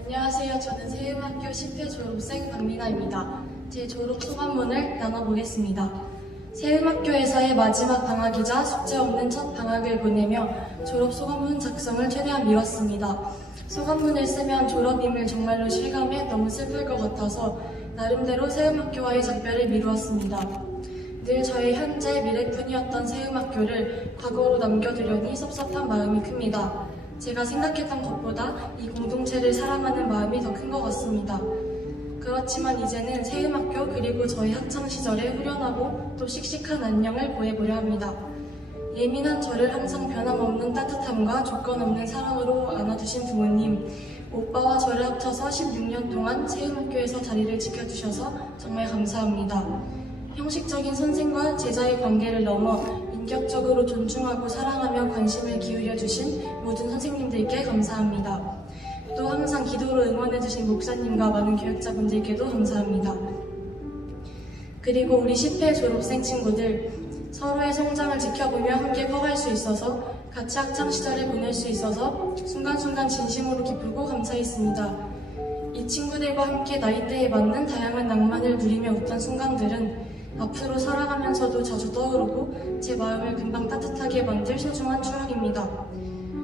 안녕하세요. 저는 세음학교 10회 졸업생 박미나입니다. 제 졸업 소감문을 나눠보겠습니다. 세음학교에서의 마지막 방학이자 숙제 없는 첫 방학을 보내며 졸업 소감문 작성을 최대한 미뤘습니다. 소감문을 쓰면 졸업임을 정말로 실감해 너무 슬플 것 같아서 나름대로 세음학교와의 작별을 미루었습니다. 늘 저의 현재 미래뿐이었던 세음학교를 과거로 남겨두려니 섭섭한 마음이 큽니다. 제가 생각했던 것보다 이 공동체를 사랑하는 마음이 더 큰 것 같습니다. 그렇지만 이제는 세음학교 그리고 저희 학창시절의 후련하고 또 씩씩한 안녕을 보내보려 합니다. 예민한 저를 항상 변함없는 따뜻함과 조건 없는 사랑으로 안아주신 부모님, 오빠와 저를 합쳐서 16년 동안 세음학교에서 자리를 지켜주셔서 정말 감사합니다. 형식적인 선생과 제자의 관계를 넘어 인격적으로 존중하고 사랑하며 관심을 기울여주신 모든 선생님들께 감사합니다. 또 항상 기도로 응원해주신 목사님과 많은 교육자분들께도 감사합니다. 그리고 우리 10회 졸업생 친구들, 서로의 성장을 지켜보며 함께 커갈 수 있어서 같이 학창시절을 보낼 수 있어서 순간순간 진심으로 기쁘고 감사했습니다. 이 친구들과 함께 나이대에 맞는 다양한 낭만을 누리며 웃던 순간들은 앞으로 살아가면서도 자주 떠오르고 제 마음을 금방 따뜻하게 만들 소중한 추억입니다.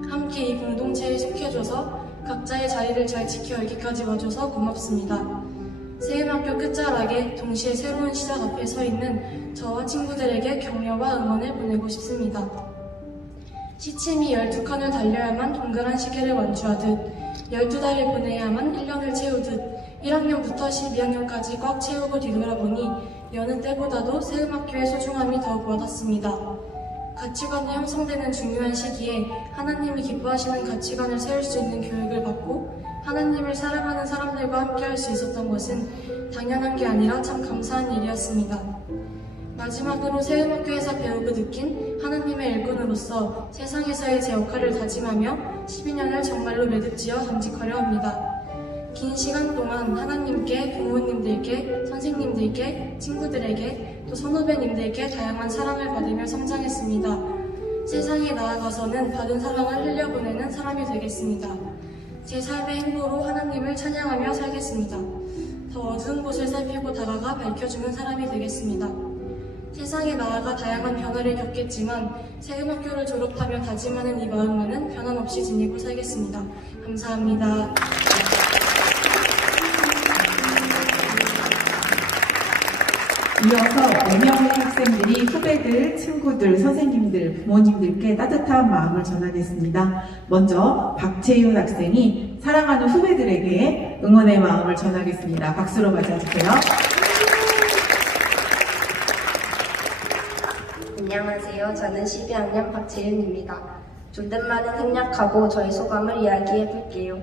함께 이 공동체에 속해줘서 각자의 자리를 잘 지켜 여기까지 와줘서 고맙습니다. 세음학교 끝자락에 동시에 새로운 시작 앞에 서 있는 저와 친구들에게 격려와 응원을 보내고 싶습니다. 시침이 12칸을 달려야만 동그란 시계를 완주하듯 12달을 보내야만 1년을 채우듯 1학년부터 12학년까지 꽉 채우고 뒤돌아보니 여느 때보다도 세음학교의 소중함이 더욱 와닿습니다. 가치관이 형성되는 중요한 시기에 하나님이 기뻐하시는 가치관을 세울 수 있는 교육을 받고 하나님을 사랑하는 사람들과 함께할 수 있었던 것은 당연한 게 아니라 참 감사한 일이었습니다. 마지막으로 세음학교에서 배우고 느낀 하나님의 일꾼으로서 세상에서의 제 역할을 다짐하며 12년을 정말로 매듭지어 간직하려 합니다. 긴 시간 동안 하나님께, 부모님들께, 선생님들께, 친구들에게, 또 선후배님들께 다양한 사랑을 받으며 성장했습니다. 세상에 나아가서는 받은 사랑을 흘려보내는 사람이 되겠습니다. 제 삶의 행보로 하나님을 찬양하며 살겠습니다. 더 어두운 곳을 살피고 다가가 밝혀주는 사람이 되겠습니다. 세상에 나아가 다양한 변화를 겪겠지만 세음학교를 졸업하며 다짐하는 이 마음만은 변함없이 지니고 살겠습니다. 감사합니다. 이어서 4명의 학생들이 후배들, 친구들, 선생님들, 부모님들께 따뜻한 마음을 전하겠습니다. 먼저 박채윤 학생이 사랑하는 후배들에게 응원의 마음을 전하겠습니다. 박수로 맞아주세요. 안녕하세요. 저는 12학년 박채윤입니다. 존댓말은 생략하고 저의 소감을 이야기해 볼게요.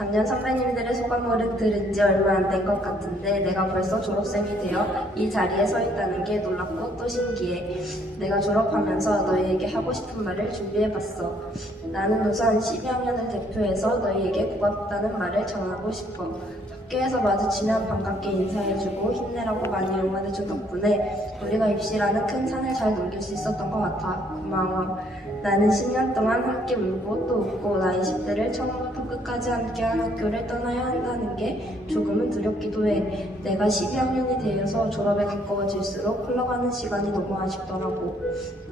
작년 선배님들의 소감을 들은 지 얼마 안 된 것 같은데 내가 벌써 졸업생이 되어 이 자리에 서 있다는 게 놀랍고 또 신기해. 내가 졸업하면서 너희에게 하고 싶은 말을 준비해봤어. 나는 우선 12학년을 대표해서 너희에게 고맙다는 말을 전하고 싶어. 학교에서 마주치면 반갑게 인사해주고 힘내라고 많이 응원해준 덕분에 우리가 입시라는 큰 산을 잘 넘길 수 있었던 것 같아. 고마워. 나는 10년 동안 함께 울고 또 웃고 나의 10대를 처음부터 끝까지 함께한 학교를 떠나야 한다는 게 조금은 두렵기도 해. 내가 12학년이 되어서 졸업에 가까워질수록 흘러가는 시간이 너무 아쉽더라고.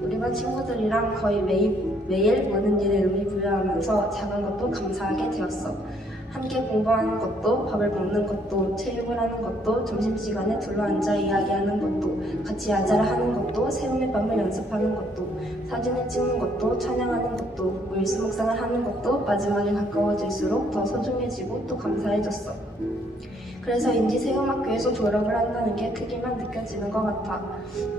우리 반 친구들이랑 거의 매일 모든 일에 의미 부여하면서 작은 것도 감사하게 되었어. 함께 공부하는 것도, 밥을 먹는 것도, 체육을 하는 것도, 점심시간에 둘러앉아 이야기하는 것도, 같이 야자를 하는 것도, 새우미 밤을 연습하는 것도, 사진을 찍는 것도, 찬양하는 것도, 일수 묵상을 하는 것도 마지막에 가까워질수록 더 소중해지고 또 감사해졌어. 그래서인지 세움학교에서 졸업을 한다는 게 크게만 느껴지는 것 같아.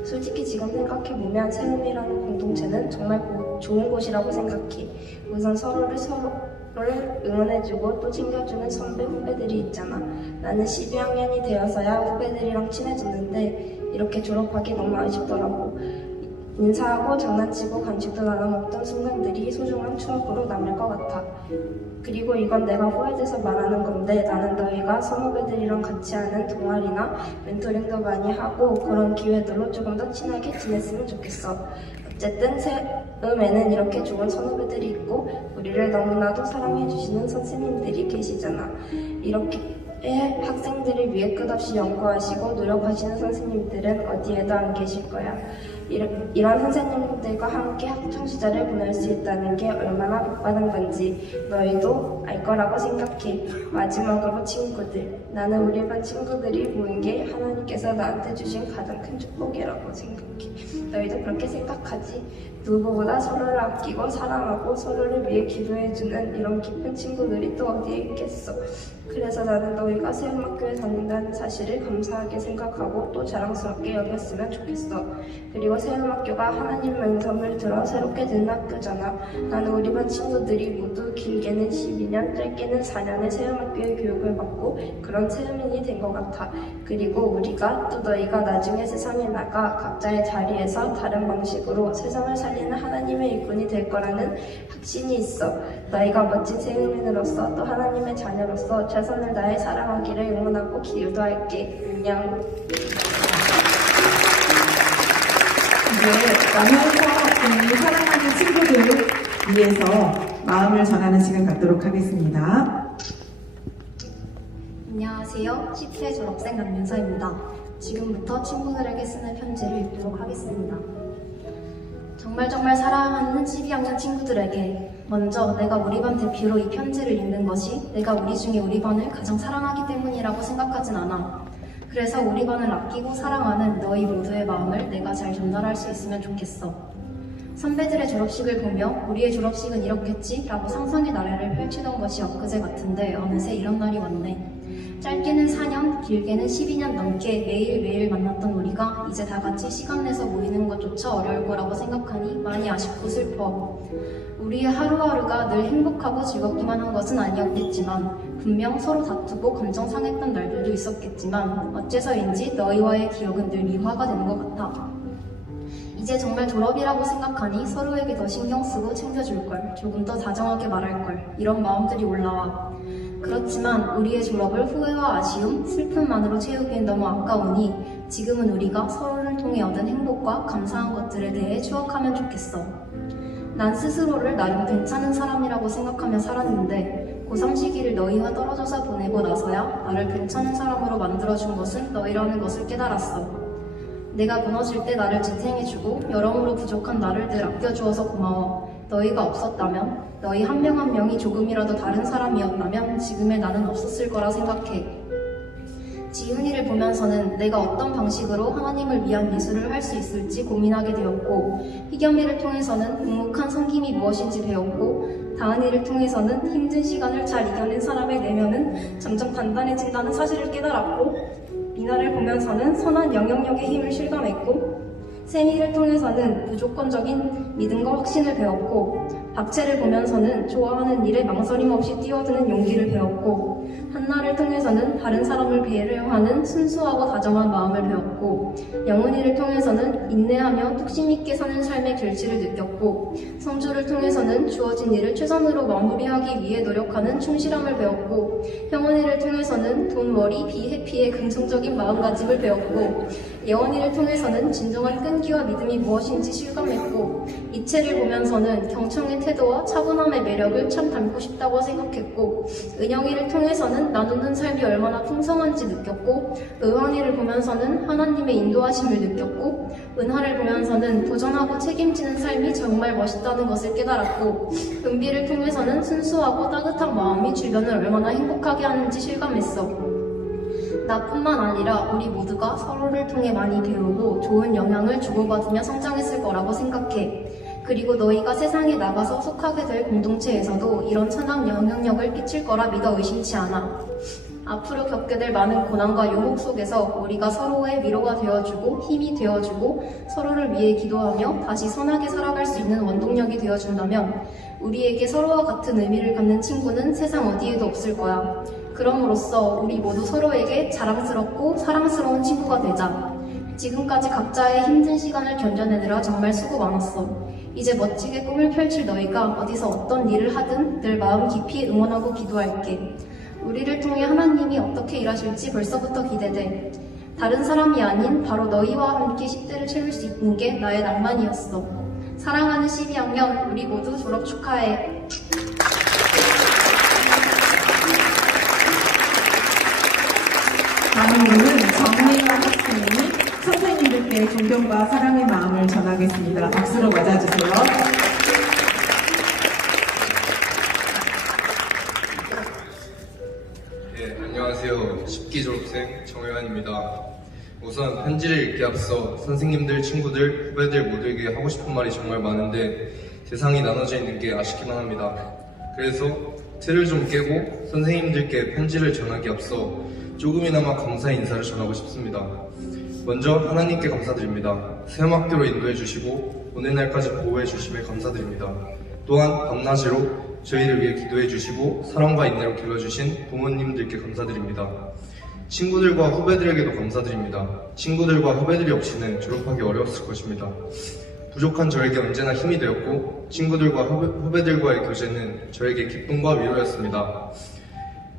솔직히 지금 생각해보면 세움이라는 공동체는 정말 좋은 곳이라고 생각해. 우선 서로를 응원해주고 또 챙겨주는 선배 후배들이 있잖아. 나는 12학년이 되어서야 후배들이랑 친해졌는데 이렇게 졸업하기 너무 아쉽더라고. 인사하고 장난치고 간식도 나눠 먹던 순간들이 소중한 추억으로 남을 것 같아. 그리고 이건 내가 후회돼서 말하는 건데 나는 너희가 선후배들이랑 같이 하는 동아리나 멘토링도 많이 하고 그런 기회들로 조금 더 친하게 지냈으면 좋겠어. 어쨌든 세움에는 이렇게 좋은 선후배들이 있고 우리를 너무나도 사랑해주시는 선생님들이 계시잖아. 이렇게 학생들을 위해 끝없이 연구하시고 노력하시는 선생님들은 어디에도 안 계실 거야. 이런 선생님들과 함께 학창시절을 보낼 수 있다는 게 얼마나 복받은 건지 너희도 알 거라고 생각해. 마지막으로 친구들. 나는 우리 반 친구들이 모인 게 하나님께서 나한테 주신 가장 큰 축복이라고 생각해. 너희도 그렇게 생각하지? 누구보다 서로를 아끼고 사랑하고 서로를 위해 기도해주는 이런 깊은 친구들이 또 어디에 있겠어. 그래서 나는 너희가 세움학교에 다닌다는 사실을 감사하게 생각하고 또 자랑스럽게 여겼으면 좋겠어. 그리고 세움학교가 하나님 말씀을 들어 새롭게 된 학교잖아. 나는 우리 반 친구들이 모두 길게는 12년, 짧게는 4년의 세움학교의 교육을 받고 그런 세움인이 된 것 같아. 그리고 우리가 또 너희가 나중에 세상에 나가 각자의 자리에서 다른 방식으로 세상을 살리는 하나님의 일꾼이 될 거라는 확신이 있어. 너희가 멋진 세움인으로서 또 하나님의 자녀로서 최선을 다해 사랑하기를 응원하고 기도할게. 안녕. 이제 남현서 학생이 사랑하는 친구들을 위해서 마음을 전하는 시간 갖도록 하겠습니다. 안녕하세요. 10회 졸업생 남윤서입니다. 지금부터 친구들에게 쓰는 편지를 읽도록 하겠습니다. 정말 사랑하는 12학년 친구들에게 먼저 내가 우리 반 대표로 이 편지를 읽는 것이 내가 우리 중에 우리 반을 가장 사랑하기 때문이라고 생각하진 않아. 그래서 우리 반을 아끼고 사랑하는 너희 모두의 마음을 내가 잘 전달할 수 있으면 좋겠어. 선배들의 졸업식을 보며 우리의 졸업식은 이렇겠지 라고 상상의 나래를 펼치던 것이 엊그제 같은데 어느새 이런 날이 왔네. 짧게는 4년, 길게는 12년 넘게 매일매일 만났던 우리가 이제 다 같이 시간 내서 모이는 것조차 어려울 거라고 생각하니 많이 아쉽고 슬퍼. 우리의 하루하루가 늘 행복하고 즐겁기만 한 것은 아니었겠지만 분명 서로 다투고 감정 상했던 날들도 있었겠지만 어째서인지 너희와의 기억은 늘 미화가 되는 것 같아. 이제 정말 졸업이라고 생각하니 서로에게 더 신경 쓰고 챙겨줄걸, 조금 더 다정하게 말할걸, 이런 마음들이 올라와. 그렇지만 우리의 졸업을 후회와 아쉬움, 슬픔만으로 채우기엔 너무 아까우니 지금은 우리가 서로를 통해 얻은 행복과 감사한 것들에 대해 추억하면 좋겠어. 난 스스로를 나름 괜찮은 사람이라고 생각하며 살았는데 고3 시기를 너희와 떨어져서 보내고 나서야 나를 괜찮은 사람으로 만들어준 것은 너희라는 것을 깨달았어. 내가 무너질 때 나를 지탱해주고 여러모로 부족한 나를 늘 아껴주어서 고마워. 너희가 없었다면, 너희 한 명 한 명이 조금이라도 다른 사람이었다면 지금의 나는 없었을 거라 생각해. 지훈이를 보면서는 내가 어떤 방식으로 하나님을 위한 미술을 할 수 있을지 고민하게 되었고, 희겸이를 통해서는 묵묵한 섬김이 무엇인지 배웠고, 다은이를 통해서는 힘든 시간을 잘 이겨낸 사람의 내면은 점점 단단해진다는 사실을 깨달았고, 미나를 보면서는 선한 영향력의 힘을 실감했고, 세미를 통해서는 무조건적인 믿음과 확신을 배웠고, 박채를 보면서는 좋아하는 일에 망설임 없이 뛰어드는 용기를 배웠고, 한나를 통해서는 다른 사람을 배려하는 순수하고 다정한 마음을 배웠고, 영은이를 통해서는 인내하며 뚝심 있게 사는 삶의 결실을 느꼈고, 성주를 통해서는 주어진 일을 최선으로 마무리하기 위해 노력하는 충실함을 배웠고, 형은이를 통해서는 돈, 머리, 비, 해피의 긍정적인 마음가짐을 배웠고, 예원이를 통해서는 진정한 끈기와 믿음이 무엇인지 실감했고, 이채를 보면서는 경청의 태도와 차분함의 매력을 참 닮고 싶다고 생각했고, 은영이를 통해서는 나누는 삶이 얼마나 풍성한지 느꼈고, 의환이를 보면서는 하나님의 인도하심을 느꼈고, 은하를 보면서는 도전하고 책임지는 삶이 정말 멋있다는 것을 깨달았고, 은비를 통해서는 순수하고 따뜻한 마음이 주변을 얼마나 행복하게 하는지 실감했어. 나뿐만 아니라 우리 모두가 서로를 통해 많이 배우고 좋은 영향을 주고받으며 성장했을 거라고 생각해. 그리고 너희가 세상에 나가서 속하게 될 공동체에서도 이런 선한 영향력을 끼칠 거라 믿어 의심치 않아. 앞으로 겪게 될 많은 고난과 유혹 속에서 우리가 서로의 위로가 되어주고 힘이 되어주고 서로를 위해 기도하며 다시 선하게 살아갈 수 있는 원동력이 되어준다면 우리에게 서로와 같은 의미를 갖는 친구는 세상 어디에도 없을 거야. 그럼으로써 우리 모두 서로에게 자랑스럽고 사랑스러운 친구가 되자. 지금까지 각자의 힘든 시간을 견뎌내느라 정말 수고 많았어. 이제 멋지게 꿈을 펼칠 너희가 어디서 어떤 일을 하든 늘 마음 깊이 응원하고 기도할게. 우리를 통해 하나님이 어떻게 일하실지 벌써부터 기대돼. 다른 사람이 아닌 바로 너희와 함께 10대를 채울 수 있는 게 나의 낭만이었어. 사랑하는 12학년, 우리 모두 졸업 축하해. 다음으로는 정의와 학생이 선생님들께 존경과 사랑의 마음을 전하겠습니다. 박수로 맞아주세요. 네, 안녕하세요. 10기 졸업생 정혜환입니다. 우선 편지를 읽기 앞서 선생님들, 친구들, 후배들 모두에게 하고 싶은 말이 정말 많은데 세상이 나눠져 있는 게 아쉽기만 합니다. 그래서 틀을 좀 깨고 선생님들께 편지를 전하기 앞서 조금이나마 감사의 인사를 전하고 싶습니다. 먼저 하나님께 감사드립니다. 세움학교로 인도해 주시고 오늘날까지 보호해 주심에 감사드립니다. 또한 밤낮으로 저희를 위해 기도해 주시고 사랑과 인내로 길러주신 부모님들께 감사드립니다. 친구들과 후배들에게도 감사드립니다. 친구들과 후배들이 없이는 졸업하기 어려웠을 것입니다. 부족한 저에게 언제나 힘이 되었고 친구들과 후배들과의 교제는 저에게 기쁨과 위로였습니다.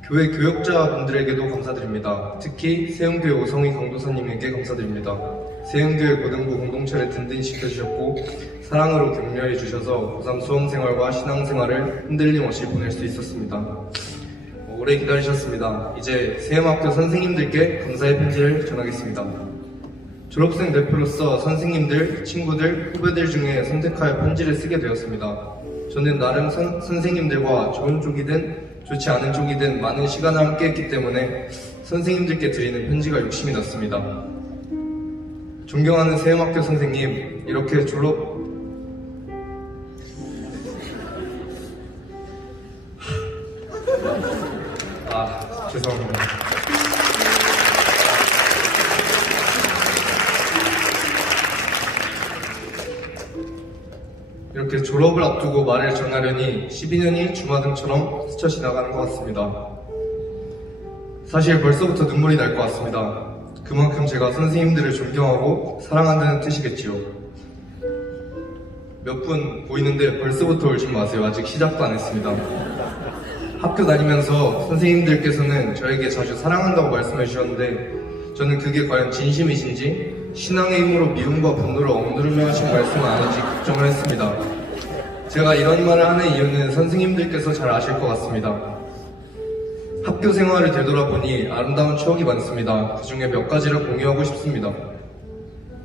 교회 교역자분들에게도 감사드립니다. 특히 세움교회 오성희 강도사님에게 감사드립니다. 세움교회 고등부 공동체를 든든시켜주셨고 사랑으로 격려해 주셔서 고3 수험생활과 신앙생활을 흔들림 없이 보낼 수 있었습니다. 오래 기다리셨습니다. 이제 세움학교 선생님들께 감사의 편지를 전하겠습니다. 졸업생 대표로서 선생님들, 친구들, 후배들 중에 선택하여 편지를 쓰게 되었습니다. 저는 나름 선생님들과 좋은 쪽이든 좋지 않은 쪽이든 많은 시간을 함께 했기 때문에 선생님들께 드리는 편지가 욕심이 났습니다. 존경하는 세움학교 선생님, 이렇게 죄송합니다. 이렇게 졸업을 앞두고 말을 전하려니 12년이 주마등처럼 스쳐 지나가는 것 같습니다. 사실 벌써부터 눈물이 날 것 같습니다. 그만큼 제가 선생님들을 존경하고 사랑한다는 뜻이겠지요. 몇 분 보이는데 벌써부터 울지 마세요. 아직 시작도 안 했습니다. 학교 다니면서 선생님들께서는 저에게 자주 사랑한다고 말씀해 주셨는데 저는 그게 과연 진심이신지 신앙의 힘으로 미움과 분노를 억누르며 하신 말씀은 아닌지 걱정을 했습니다. 제가 이런 말을 하는 이유는 선생님들께서 잘 아실 것 같습니다. 학교 생활을 되돌아보니 아름다운 추억이 많습니다. 그 중에 몇 가지를 공유하고 싶습니다.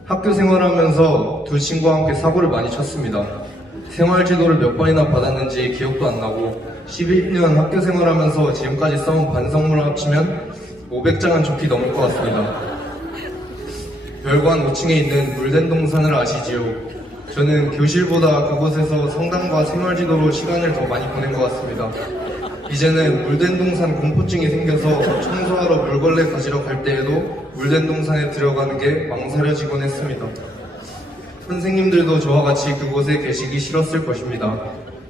학교 생활하면서 두 친구와 함께 사고를 많이 쳤습니다. 생활지도를 몇 번이나 받았는지 기억도 안 나고 11년 학교 생활하면서 지금까지 써온 반성문을 합치면 500장은 좋게 넘을 것 같습니다. 별관 5층에 있는 물된동산을 아시지요? 저는 교실보다 그곳에서 성당과 생활지도로 시간을 더 많이 보낸 것 같습니다. 이제는 물된동산 공포증이 생겨서 청소하러 물걸레 가지러 갈 때에도 물된동산에 들어가는 게 망설여지곤 했습니다. 선생님들도 저와 같이 그곳에 계시기 싫었을 것입니다.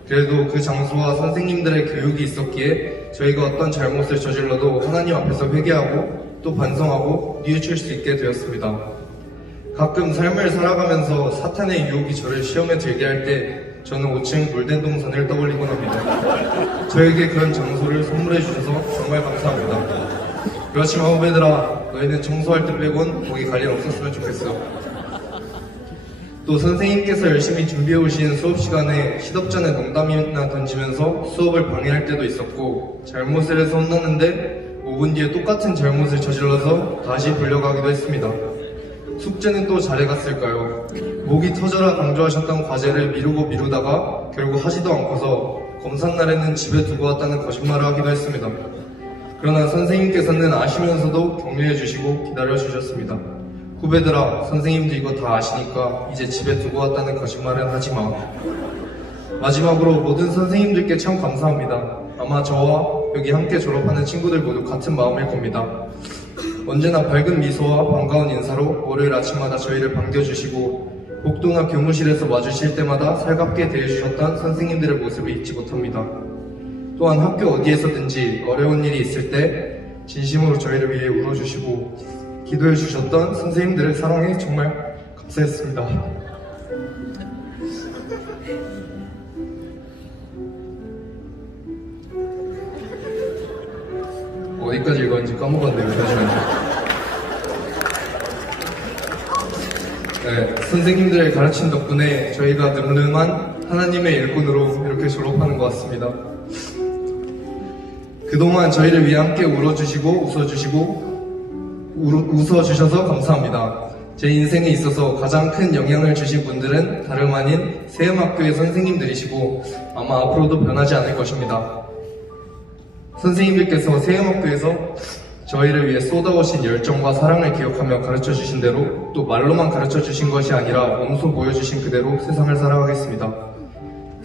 그래도 그 장소와 선생님들의 교육이 있었기에 저희가 어떤 잘못을 저질러도 하나님 앞에서 회개하고 또 반성하고 뉘우칠 수 있게 되었습니다. 가끔 삶을 살아가면서 사탄의 유혹이 저를 시험에 들게 할 때 저는 5층 물된 동산을 떠올리곤 합니다. 저에게 그런 장소를 선물해 주셔서 정말 감사합니다. 그렇지만 후배들아, 너희는 청소할 때 빼곤 거기 갈 일 없었으면 좋겠어. 또 선생님께서 열심히 준비해 오신 수업 시간에 시덥잖은 농담이나 던지면서 수업을 방해할 때도 있었고, 잘못을 해서 혼났는데 5분 뒤에 똑같은 잘못을 저질러서 다시 불려가기도 했습니다. 숙제는 또 잘해갔을까요? 목이 터져라 강조하셨던 과제를 미루다가 결국 하지도 않고서 검사날에는 집에 두고 왔다는 거짓말을 하기도 했습니다. 그러나 선생님께서는 아시면서도 격려해 주시고 기다려 주셨습니다. 후배들아, 선생님도 이거 다 아시니까 이제 집에 두고 왔다는 거짓말은 하지 마. 마지막으로 모든 선생님들께 참 감사합니다. 아마 저와 여기 함께 졸업하는 친구들 모두 같은 마음일 겁니다. 언제나 밝은 미소와 반가운 인사로 월요일 아침마다 저희를 반겨주시고 복도나 교무실에서 와주실 때마다 살갑게 대해주셨던 선생님들의 모습을 잊지 못합니다. 또한 학교 어디에서든지 어려운 일이 있을 때 진심으로 저희를 위해 울어주시고 기도해주셨던 선생님들의 사랑에 정말 감사했습니다. 어디까지 읽었는지 까먹었네요. 네, 선생님들의 가르침 덕분에 저희가 늠름한 하나님의 일꾼으로 이렇게 졸업하는 것 같습니다. 그동안 저희를 위해 함께 울어주시고 웃어주셔서 감사합니다. 제 인생에 있어서 가장 큰 영향을 주신 분들은 다름 아닌 세음학교의 선생님들이시고 아마 앞으로도 변하지 않을 것입니다. 선생님들께서 세음학교에서 저희를 위해 쏟아오신 열정과 사랑을 기억하며 가르쳐주신 대로 또 말로만 가르쳐주신 것이 아니라 몸소 보여주신 그대로 세상을 살아가겠습니다.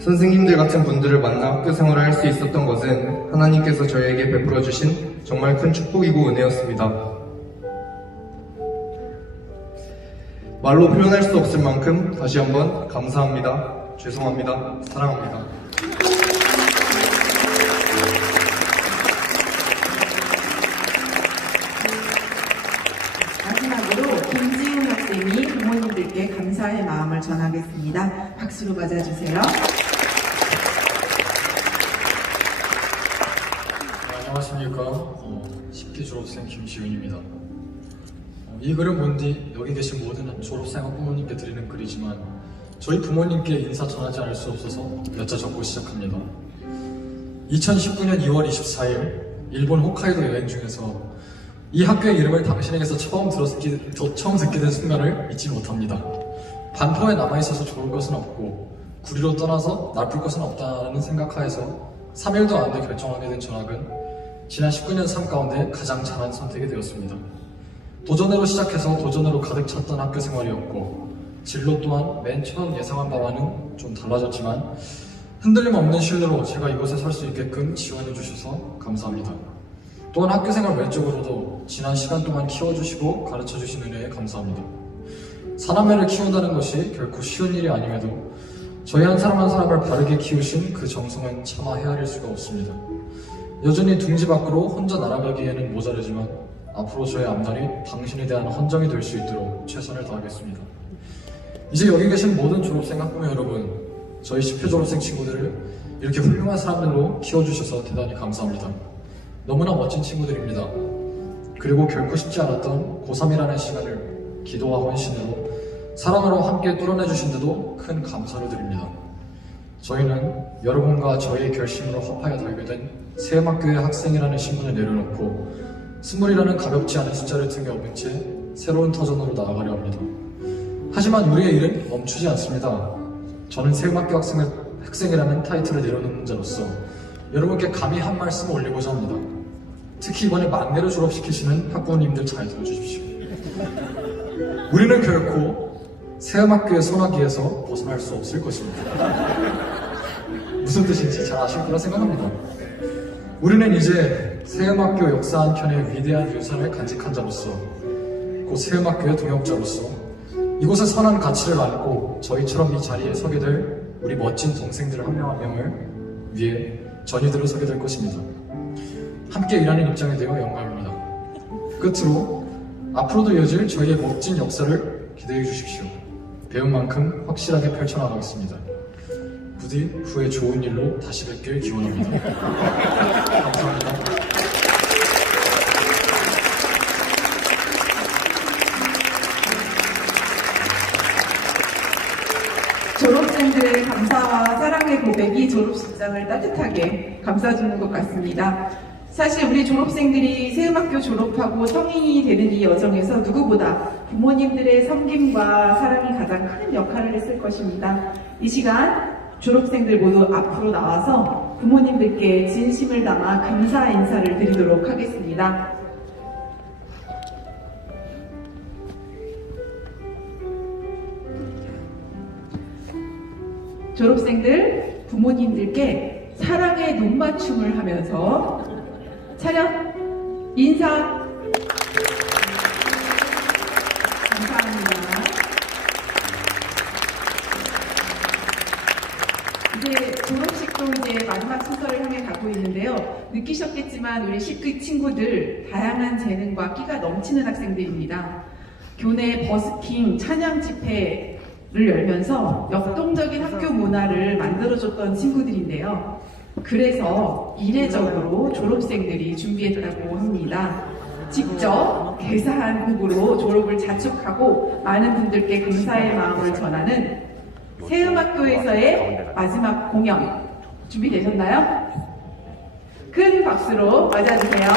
선생님들 같은 분들을 만나 학교 생활을 할 수 있었던 것은 하나님께서 저희에게 베풀어주신 정말 큰 축복이고 은혜였습니다. 말로 표현할 수 없을 만큼 다시 한번 감사합니다. 죄송합니다. 사랑합니다. 마지막으로 김지훈 학생이 부모님들께 감사의 마음을 전하겠습니다. 박수로 맞아주세요. 안녕하십니까. 10기 졸업생 김지훈입니다. 이 글은 뭔지 여기 계신 모든 졸업생 학부모님께 드리는 글이지만 저희 부모님께 인사 전하지 않을 수 없어서 몇 자 적고 시작합니다. 2019년 2월 24일 일본 홋카이도 여행 중에서 이 학교의 이름을 당신에게서 처음 듣게 된 순간을 잊지 못합니다. 반포에 남아있어서 좋을 것은 없고 구리로 떠나서 나쁠 것은 없다는 생각하에서 3일도 안 돼 결정하게 된 전학은 지난 19년 삶 가운데 가장 잘한 선택이 되었습니다. 도전으로 시작해서 도전으로 가득 찼던 학교 생활이었고 진로 또한 맨 처음 예상한 바와는 좀 달라졌지만 흔들림 없는 신뢰로 제가 이곳에 설 수 있게끔 지원해 주셔서 감사합니다. 또한 학교 생활 외적으로도 지난 시간 동안 키워주시고 가르쳐주신 은혜에 감사합니다. 사람매를 키운다는 것이 결코 쉬운 일이 아님에도 저희 한 사람 한 사람을 바르게 키우신 그 정성은 차마 헤아릴 수가 없습니다. 여전히 둥지 밖으로 혼자 날아가기에는 모자르지만 앞으로 저의 앞날이 당신에 대한 헌정이 될 수 있도록 최선을 다하겠습니다. 이제 여기 계신 모든 졸업생 학부모 여러분, 저희 10회 졸업생 친구들을 이렇게 훌륭한 사람들로 키워주셔서 대단히 감사합니다. 너무나 멋진 친구들입니다. 그리고 결코 쉽지 않았던 고3이라는 시간을 기도와 헌신으로 사랑으로 함께 뚫어내주신데도 큰 감사를 드립니다. 저희는 여러분과 저희의 결심으로 합하여 달게 된 세음학교의 학생이라는 신분을 내려놓고 20이라는 가볍지 않은 숫자를 등에 업은 채 새로운 터전으로 나아가려 합니다. 하지만 우리의 일은 멈추지 않습니다. 저는 세음학교 학생이라는 타이틀을 내려놓는 자로서 여러분께 감히 한 말씀 올리고자 합니다. 특히 이번에 막내를 졸업시키시는 학부모님들 잘 들어주십시오. 우리는 결코 세음학교의 소나기에서 벗어날 수 없을 것입니다. 무슨 뜻인지 잘 아실 거라 생각합니다. 우리는 이제 세음학교 역사 한켠의 위대한 유산을 간직한 자로서 곧 세음학교의 동역자로서 이곳의 선한 가치를 알고 저희처럼 이 자리에 서게 될 우리 멋진 동생들 한 명 한 명을 위해 전이들을 서게 될 것입니다. 함께 일하는 입장이 되어 영광입니다. 끝으로 앞으로도 이어질 저희의 멋진 역사를 기대해 주십시오. 배운 만큼 확실하게 펼쳐나가겠습니다. 부디 후에 좋은 일로 다시 뵙길 기원합니다. 감사합니다. 졸업생들의 감사와 사랑의 고백이 졸업식장을 따뜻하게 감싸주는 것 같습니다. 사실 우리 졸업생들이 새음학교 졸업하고 성인이 되는 이 여정에서 누구보다 부모님들의 섬김과 사랑이 가장 큰 역할을 했을 것입니다. 이 시간 졸업생들 모두 앞으로 나와서 부모님들께 진심을 담아 감사 인사를 드리도록 하겠습니다. 졸업생들, 부모님들께 사랑의 눈맞춤을 하면서 차렷, 인사. 감사합니다. 이제 졸업식도 이제 마지막 순서를 향해 가고 있는데요. 느끼셨겠지만 우리 식구 친구들 다양한 재능과 끼가 넘치는 학생들입니다. 교내 버스킹 찬양 집회를 열면서 역동적인 학교 문화를 만들어줬던 친구들인데요. 그래서 이례적으로 졸업생들이 준비했다고 합니다. 직접 개사한 곡으로 졸업을 자축하고 많은 분들께 감사의 마음을 전하는 새음학교에서의 마지막 공연 준비되셨나요? 큰 박수로 맞아주세요.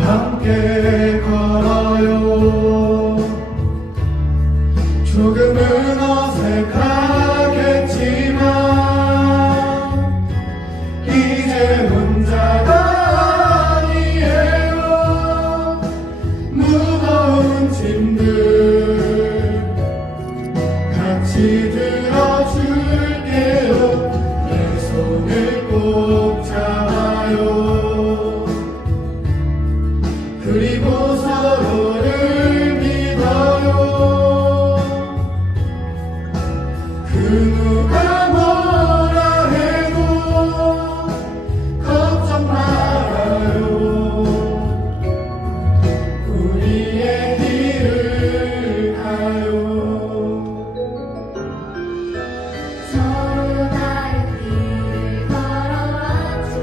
함께 걸어요. 조금은 어색하겠지만 이제 혼자가 아니에요. 무거운 짐들 같이 들어줄게요. 내 손을 꼭 잡아요. 그리고 서로를 믿어요. 그 누가 뭐라 해도 걱정 말아요. 우리의 길을 가요. 서로 다른 길을 걸어왔죠.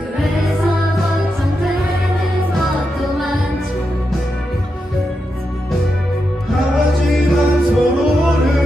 그래서 걱정되는 것도 많죠. 하지만 서로를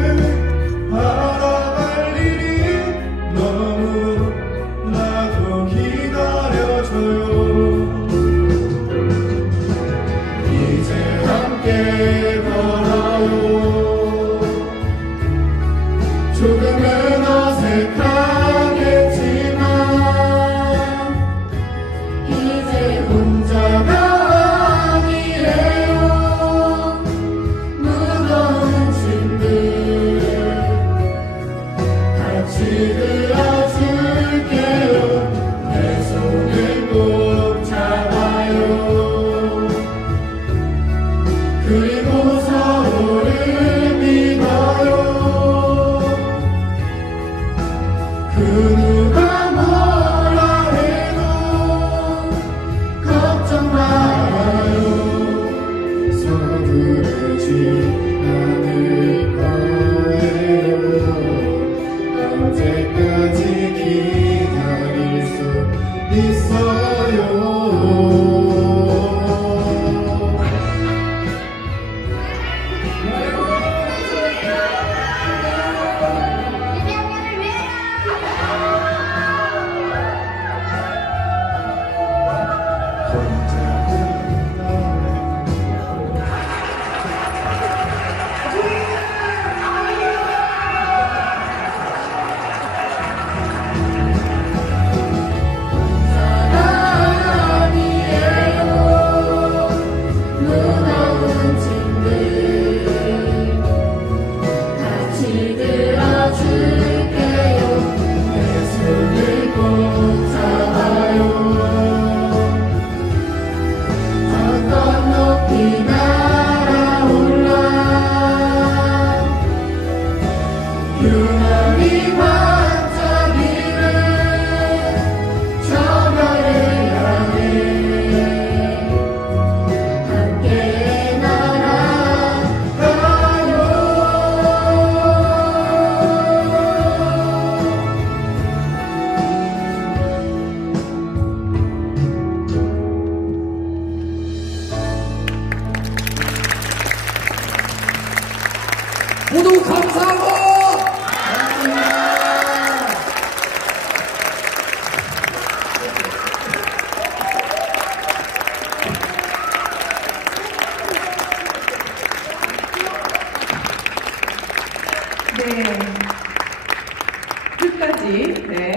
모두 감사하고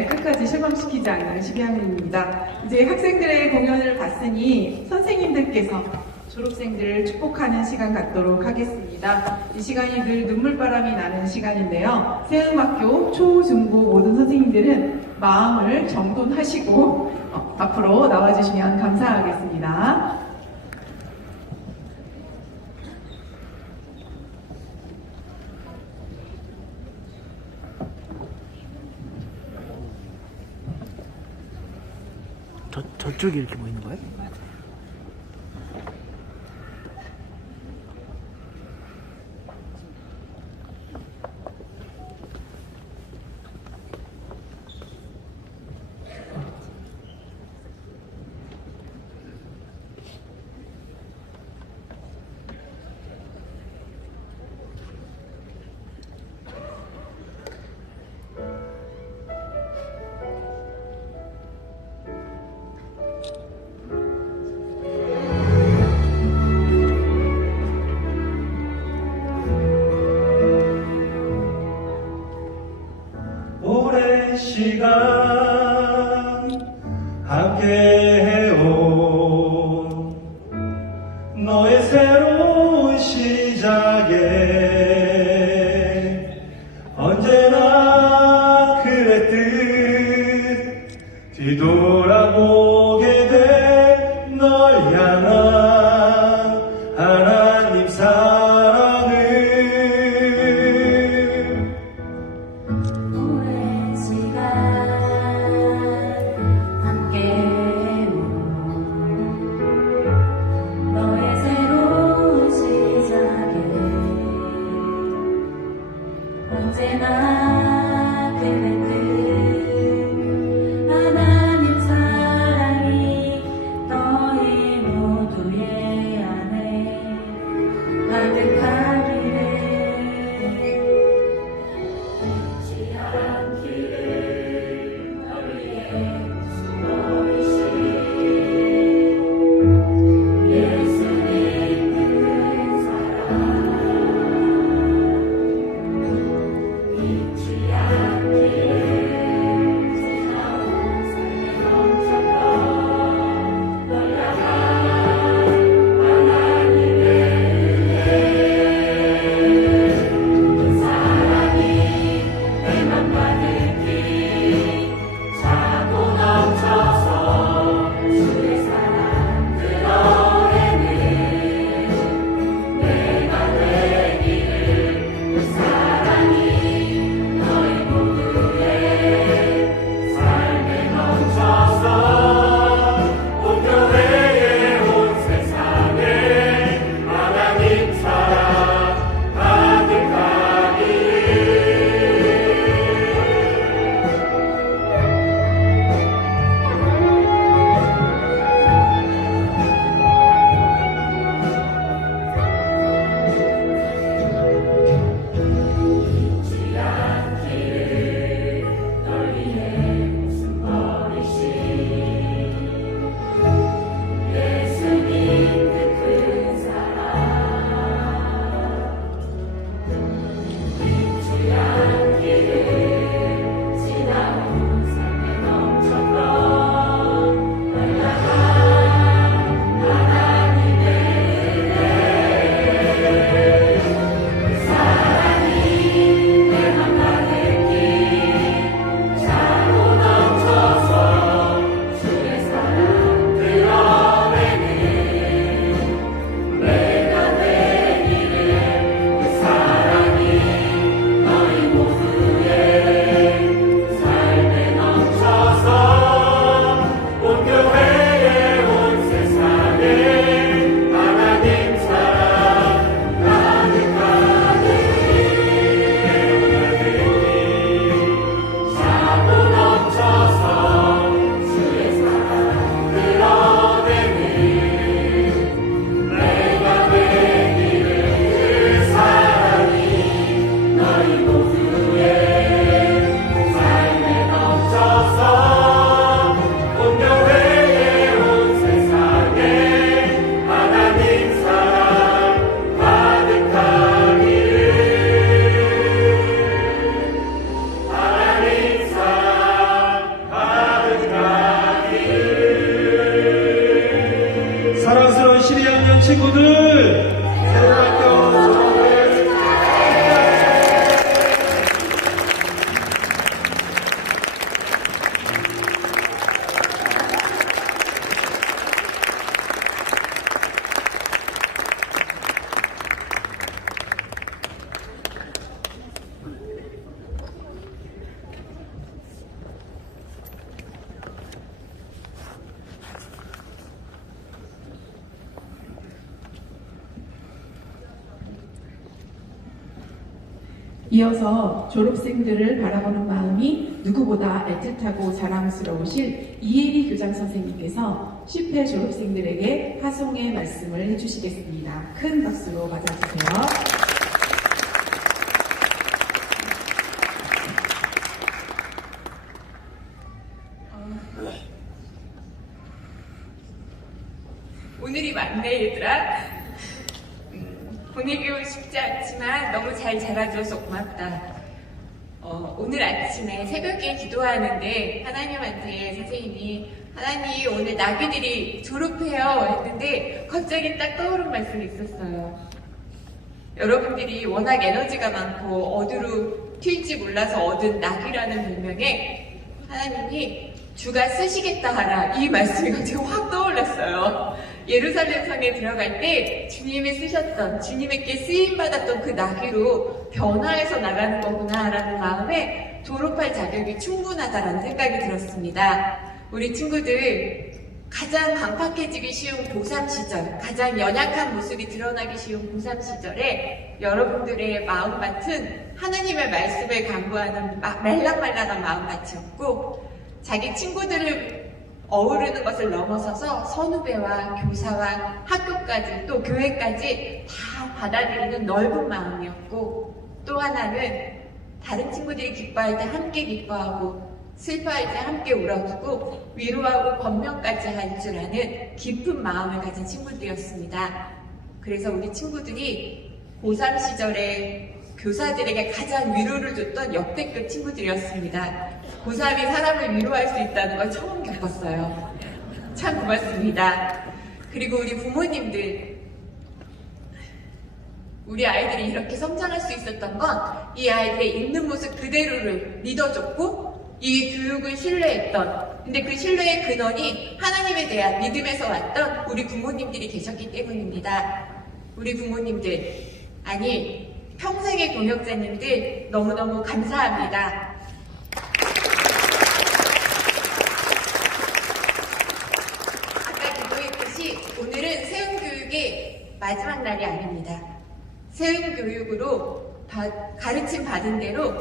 끝까지 실망시키지 않는 12학년입니다. 이제 학생들의 공연을 봤으니 선생님들께서 졸업생들을 축복하는 시간 갖도록 하겠습니다. 이 시간이 늘 눈물바람이 나는 시간인데요. 세음학교 초, 중고 모든 선생님들은 마음을 정돈하시고 앞으로 나와주시면 감사하겠습니다. 저쪽이 이렇게 보이는 거예요? 오랜 시간 함께해온 너의 새로운 시작에 언제나 그랬듯 뒤돌아보게 된 널 향한 하나님 사랑을 오랜 시간 함께해온 너의 새로운 시작에 언제나 그랬듯 하나님 사랑이 너희 모두의 안에 가득하기를 잊지 않기를 너희의 수고이신 예수님 그 사랑 잊지 이어서 졸업생들을 바라보는 마음이 누구보다 애틋하고 자랑스러우실 이혜리 교장 선생님께서 10회 졸업생들에게 화송의 말씀을 해주시겠습니다. 큰 박수로 맞아주세요. 오늘이 막내 얘들아. 보내기 쉽지 않지만 너무 잘 자라줘서 고맙다. 오늘 아침에 새벽에 기도하는데 하나님한테 선생님이 하나님 오늘 나귀들이 졸업해요 했는데 갑자기 딱 떠오른 말씀이 있었어요. 여러분들이 워낙 에너지가 많고 어디로 튈지 몰라서 얻은 나귀라는 별명에 하나님이 주가 쓰시겠다 하라, 이 말씀이 갑자기 확 떠올랐어요. 예루살렘 성에 들어갈 때 주님이 쓰셨던, 주님에게 쓰임받았던 그 나귀로 변화해서 나가는 거구나 라는 마음에 졸업할 자격이 충분하다라는 생각이 들었습니다. 우리 친구들 가장 강팍해지기 쉬운 고3 시절, 가장 연약한 모습이 드러나기 쉬운 고3 시절에 여러분들의 마음밭은 하나님의 말씀을 강구하는 말랑말랑한 마음밭이었고, 자기 친구들을 어우르는 것을 넘어서서 선후배와 교사와 학교까지 또 교회까지 다 받아들이는 넓은 마음이었고, 또 하나는 다른 친구들이 기뻐할 때 함께 기뻐하고 슬퍼할 때 함께 울어주고 위로하고 권면까지 할 줄 아는 깊은 마음을 가진 친구들이었습니다. 그래서 우리 친구들이 고3 시절에 교사들에게 가장 위로를 줬던 역대급 친구들이었습니다. 고3이 사람을 위로할 수 있다는 걸 처음 겪었어요. 참 고맙습니다. 그리고 우리 부모님들, 우리 아이들이 이렇게 성장할 수 있었던 건 이 아이들의 있는 모습 그대로를 믿어줬고 이 교육을 신뢰했던, 근데 그 신뢰의 근원이 하나님에 대한 믿음에서 왔던 우리 부모님들이 계셨기 때문입니다. 우리 부모님들, 아니 평생의 동역자님들 너무너무 감사합니다. 아까 기도했듯이 오늘은 세움교육의 마지막 날이 아닙니다. 세움교육으로 가르침 받은 대로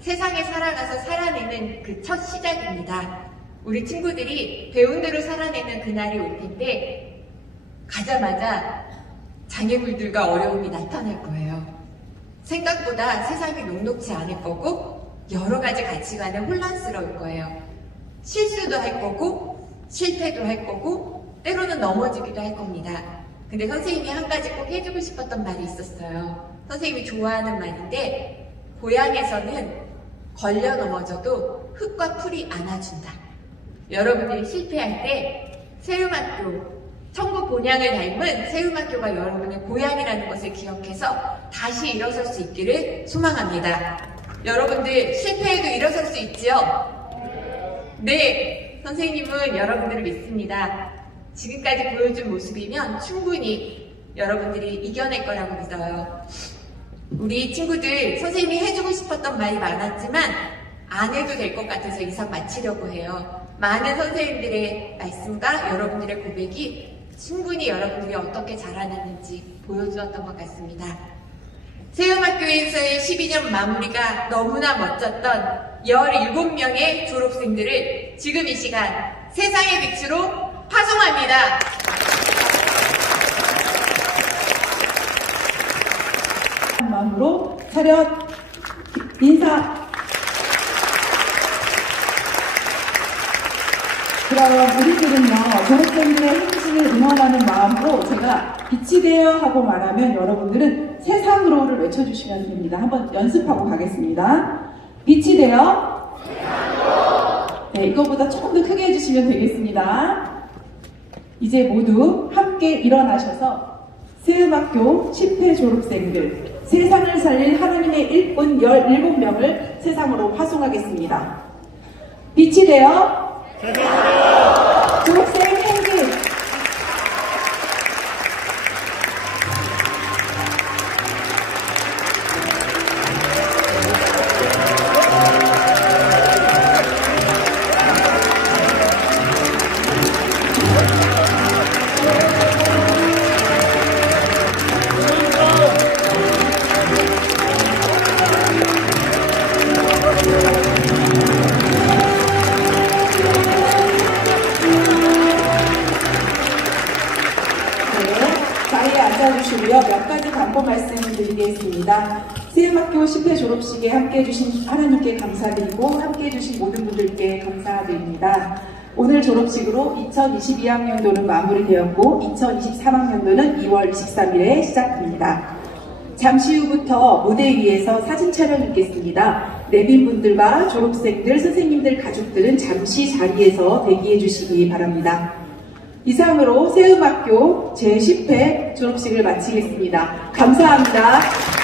세상에 살아가서 살아내는 그 첫 시작입니다. 우리 친구들이 배운 대로 살아내는 그날이 올 텐데 가자마자 장애물들과 어려움이 나타날 거예요. 생각보다 세상이 녹록지 않을 거고 여러 가지 가치관에 혼란스러울 거예요. 실수도 할 거고 실패도 할 거고 때로는 넘어지기도 할 겁니다. 근데 선생님이 한 가지 꼭 해주고 싶었던 말이 있었어요. 선생님이 좋아하는 말인데, 고향에서는 걸려 넘어져도 흙과 풀이 안아준다. 여러분들이 실패할 때 세움학교, 천국 본향을 닮은 세움학교가 여러분의 고향이라는 것을 기억해서 다시 일어설 수 있기를 소망합니다. 여러분들 실패해도 일어설 수 있지요? 네, 선생님은 여러분들을 믿습니다. 지금까지 보여준 모습이면 충분히 여러분들이 이겨낼 거라고 믿어요. 우리 친구들, 선생님이 해주고 싶었던 말이 많았지만 안 해도 될 것 같아서 이상 마치려고 해요. 많은 선생님들의 말씀과 여러분들의 고백이 충분히 여러분들이 어떻게 자라났는지 보여주었던 것 같습니다. 세움학교에서의 12년 마무리가 너무나 멋졌던 17명의 졸업생들을 지금 이 시간 세상의 빛으로 파송합니다. 마음으로 차렷 인사. 그럼 우리들은요, 졸업생들의 행진을 응원하는 마음으로 제가 빛이 되어 하고 말하면 여러분들은 세상으로를 외쳐주시면 됩니다. 한번 연습하고 가겠습니다. 빛이 되어. 네, 이거보다 조금 더 크게 해주시면 되겠습니다. 이제 모두 함께 일어나셔서 세움학교 10회 졸업생들, 세상을 살릴 하나님의 일꾼 17명을 세상으로 파송하겠습니다. 빛이 되어 졸업생 행진. 하겠습니다. 세음학교 10회 졸업식에 함께해 주신 하나님께 감사드리고 함께해 주신 모든 분들께 감사드립니다. 오늘 졸업식으로 2022학년도는 마무리되었고 2023학년도는 2월 23일에 시작합니다. 잠시 후부터 무대 위에서 사진 촬영이 있겠습니다. 내빈분들과 졸업생들, 선생님들, 가족들은 잠시 자리에서 대기해 주시기 바랍니다. 이상으로 세음학교 제10회 졸업식을 마치겠습니다. 감사합니다.